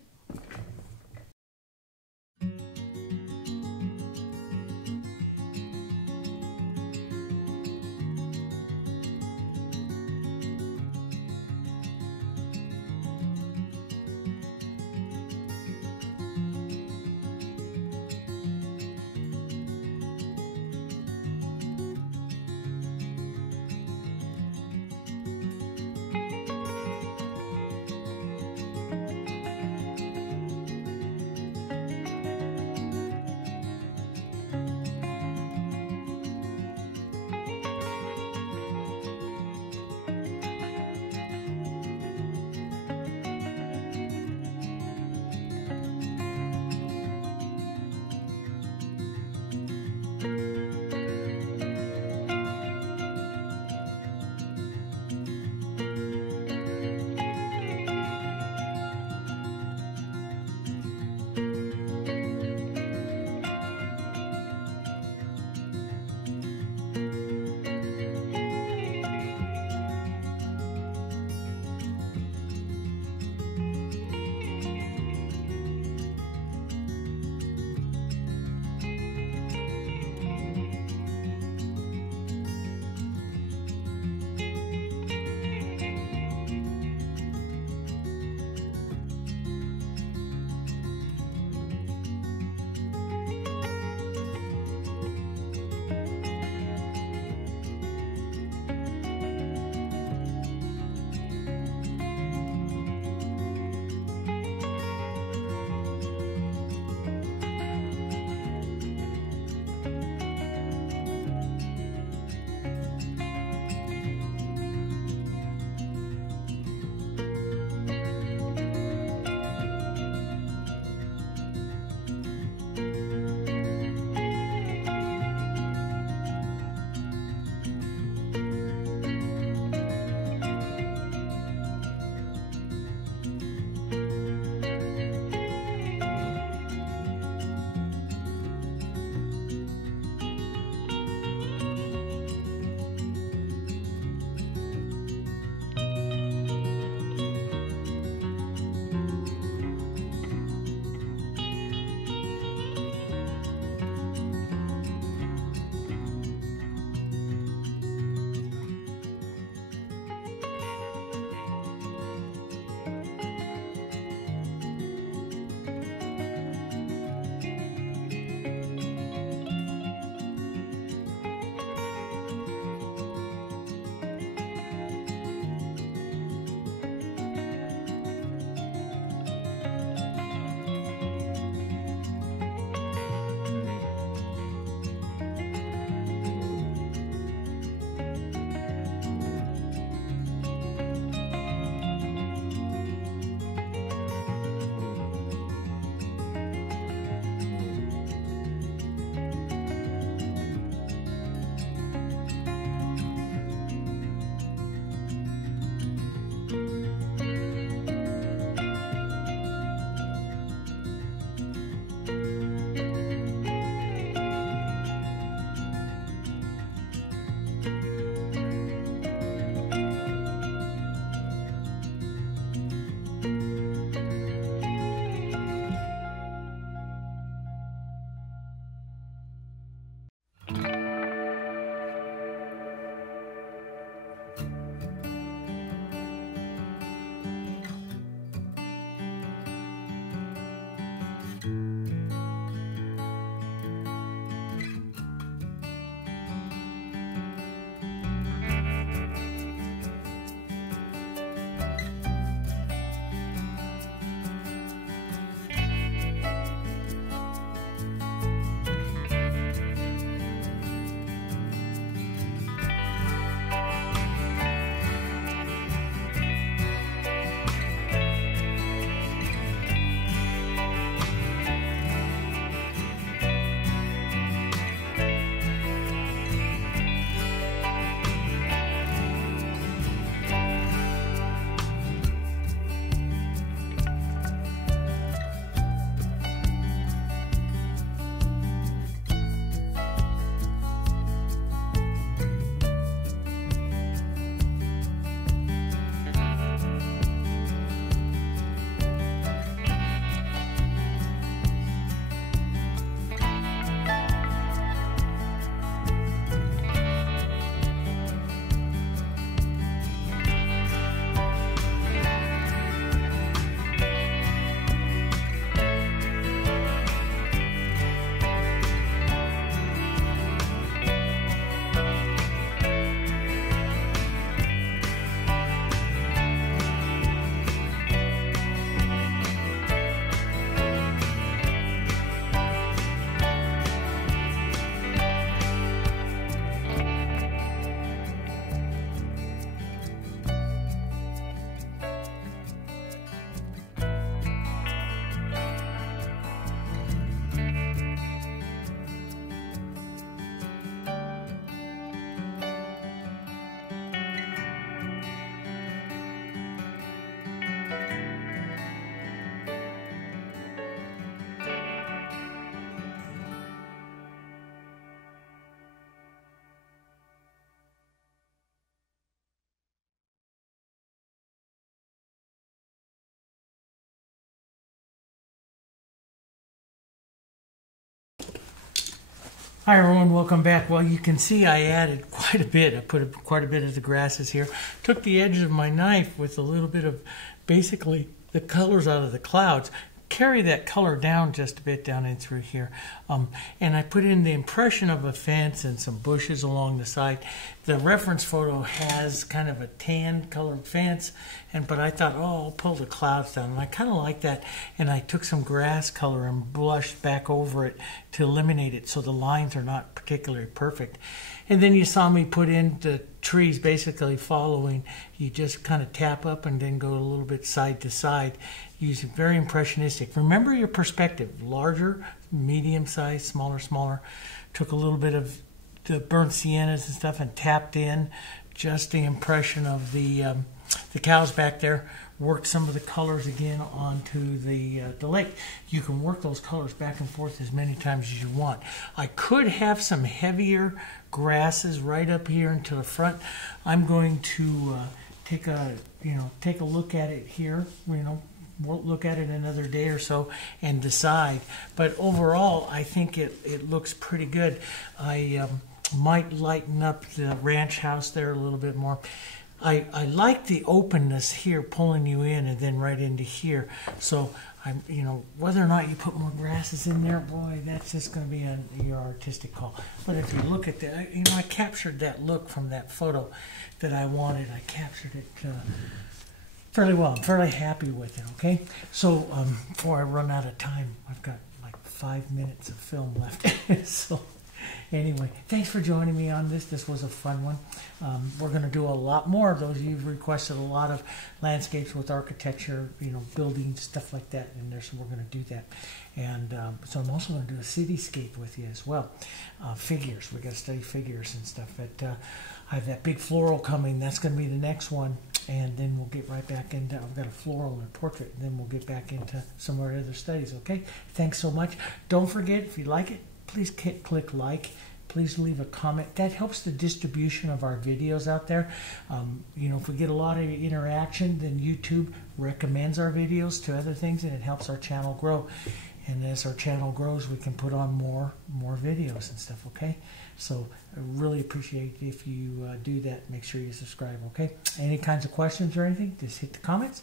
Hi everyone, welcome back. Well, you can see I added quite a bit. I put quite a bit of the grasses here. Took the edge of my knife with a little bit of basically the colors out of the clouds. Carry that color down just a bit down in through here. And I put in the impression of a fence and some bushes along the side. The reference photo has kind of a tan colored fence, but I thought, oh, I'll pull the clouds down. And I kind of like that. And I took some grass color and blushed back over it to eliminate it so the lines are not particularly perfect. And then you saw me put in the trees basically following. You just kind of tap up and then go a little bit side to side. Using very impressionistic. Remember your perspective, larger, medium size, smaller, smaller. Took a little bit of the burnt siennas and stuff and tapped in just the impression of the cows back there. Worked some of the colors again onto the lake. You can work those colors back and forth as many times as you want. I could have some heavier grasses right up here into the front. I'm going to take a look at it here. We'll look at it another day or so and decide. But overall, I think it looks pretty good. I might lighten up the ranch house there a little bit more. I like the openness here, pulling you in and then right into here. So whether or not you put more grasses in there, boy, that's just going to be your artistic call. But if you look at that, I captured that look from that photo that I wanted. I captured it fairly well. I'm fairly happy with it, okay? So before I run out of time, I've got like 5 minutes of film left. So anyway, thanks for joining me on this. This was a fun one. We're going to do a lot more of those. You've requested a lot of landscapes with architecture, buildings, stuff like that in there, so we're going to do that. And so I'm also going to do a cityscape with you as well. Figures. We've got to study figures and stuff. But I have that big floral coming. That's going to be the next one. And then we'll get right back into, I've got a floral and a portrait, and then we'll get back into some of our other studies, okay? Thanks so much. Don't forget, if you like it, please click like. Please leave a comment. That helps the distribution of our videos out there. If we get a lot of interaction, then YouTube recommends our videos to other things, and it helps our channel grow. And as our channel grows, we can put on more videos and stuff, okay? So I really appreciate if you do that. Make sure you subscribe, okay? Any kinds of questions or anything, just hit the comments,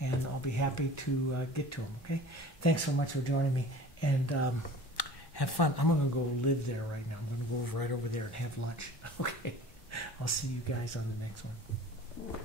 and I'll be happy to get to them, okay? Thanks so much for joining me, and have fun. I'm going to go live there right now. I'm going to go right over there and have lunch, okay? I'll see you guys on the next one.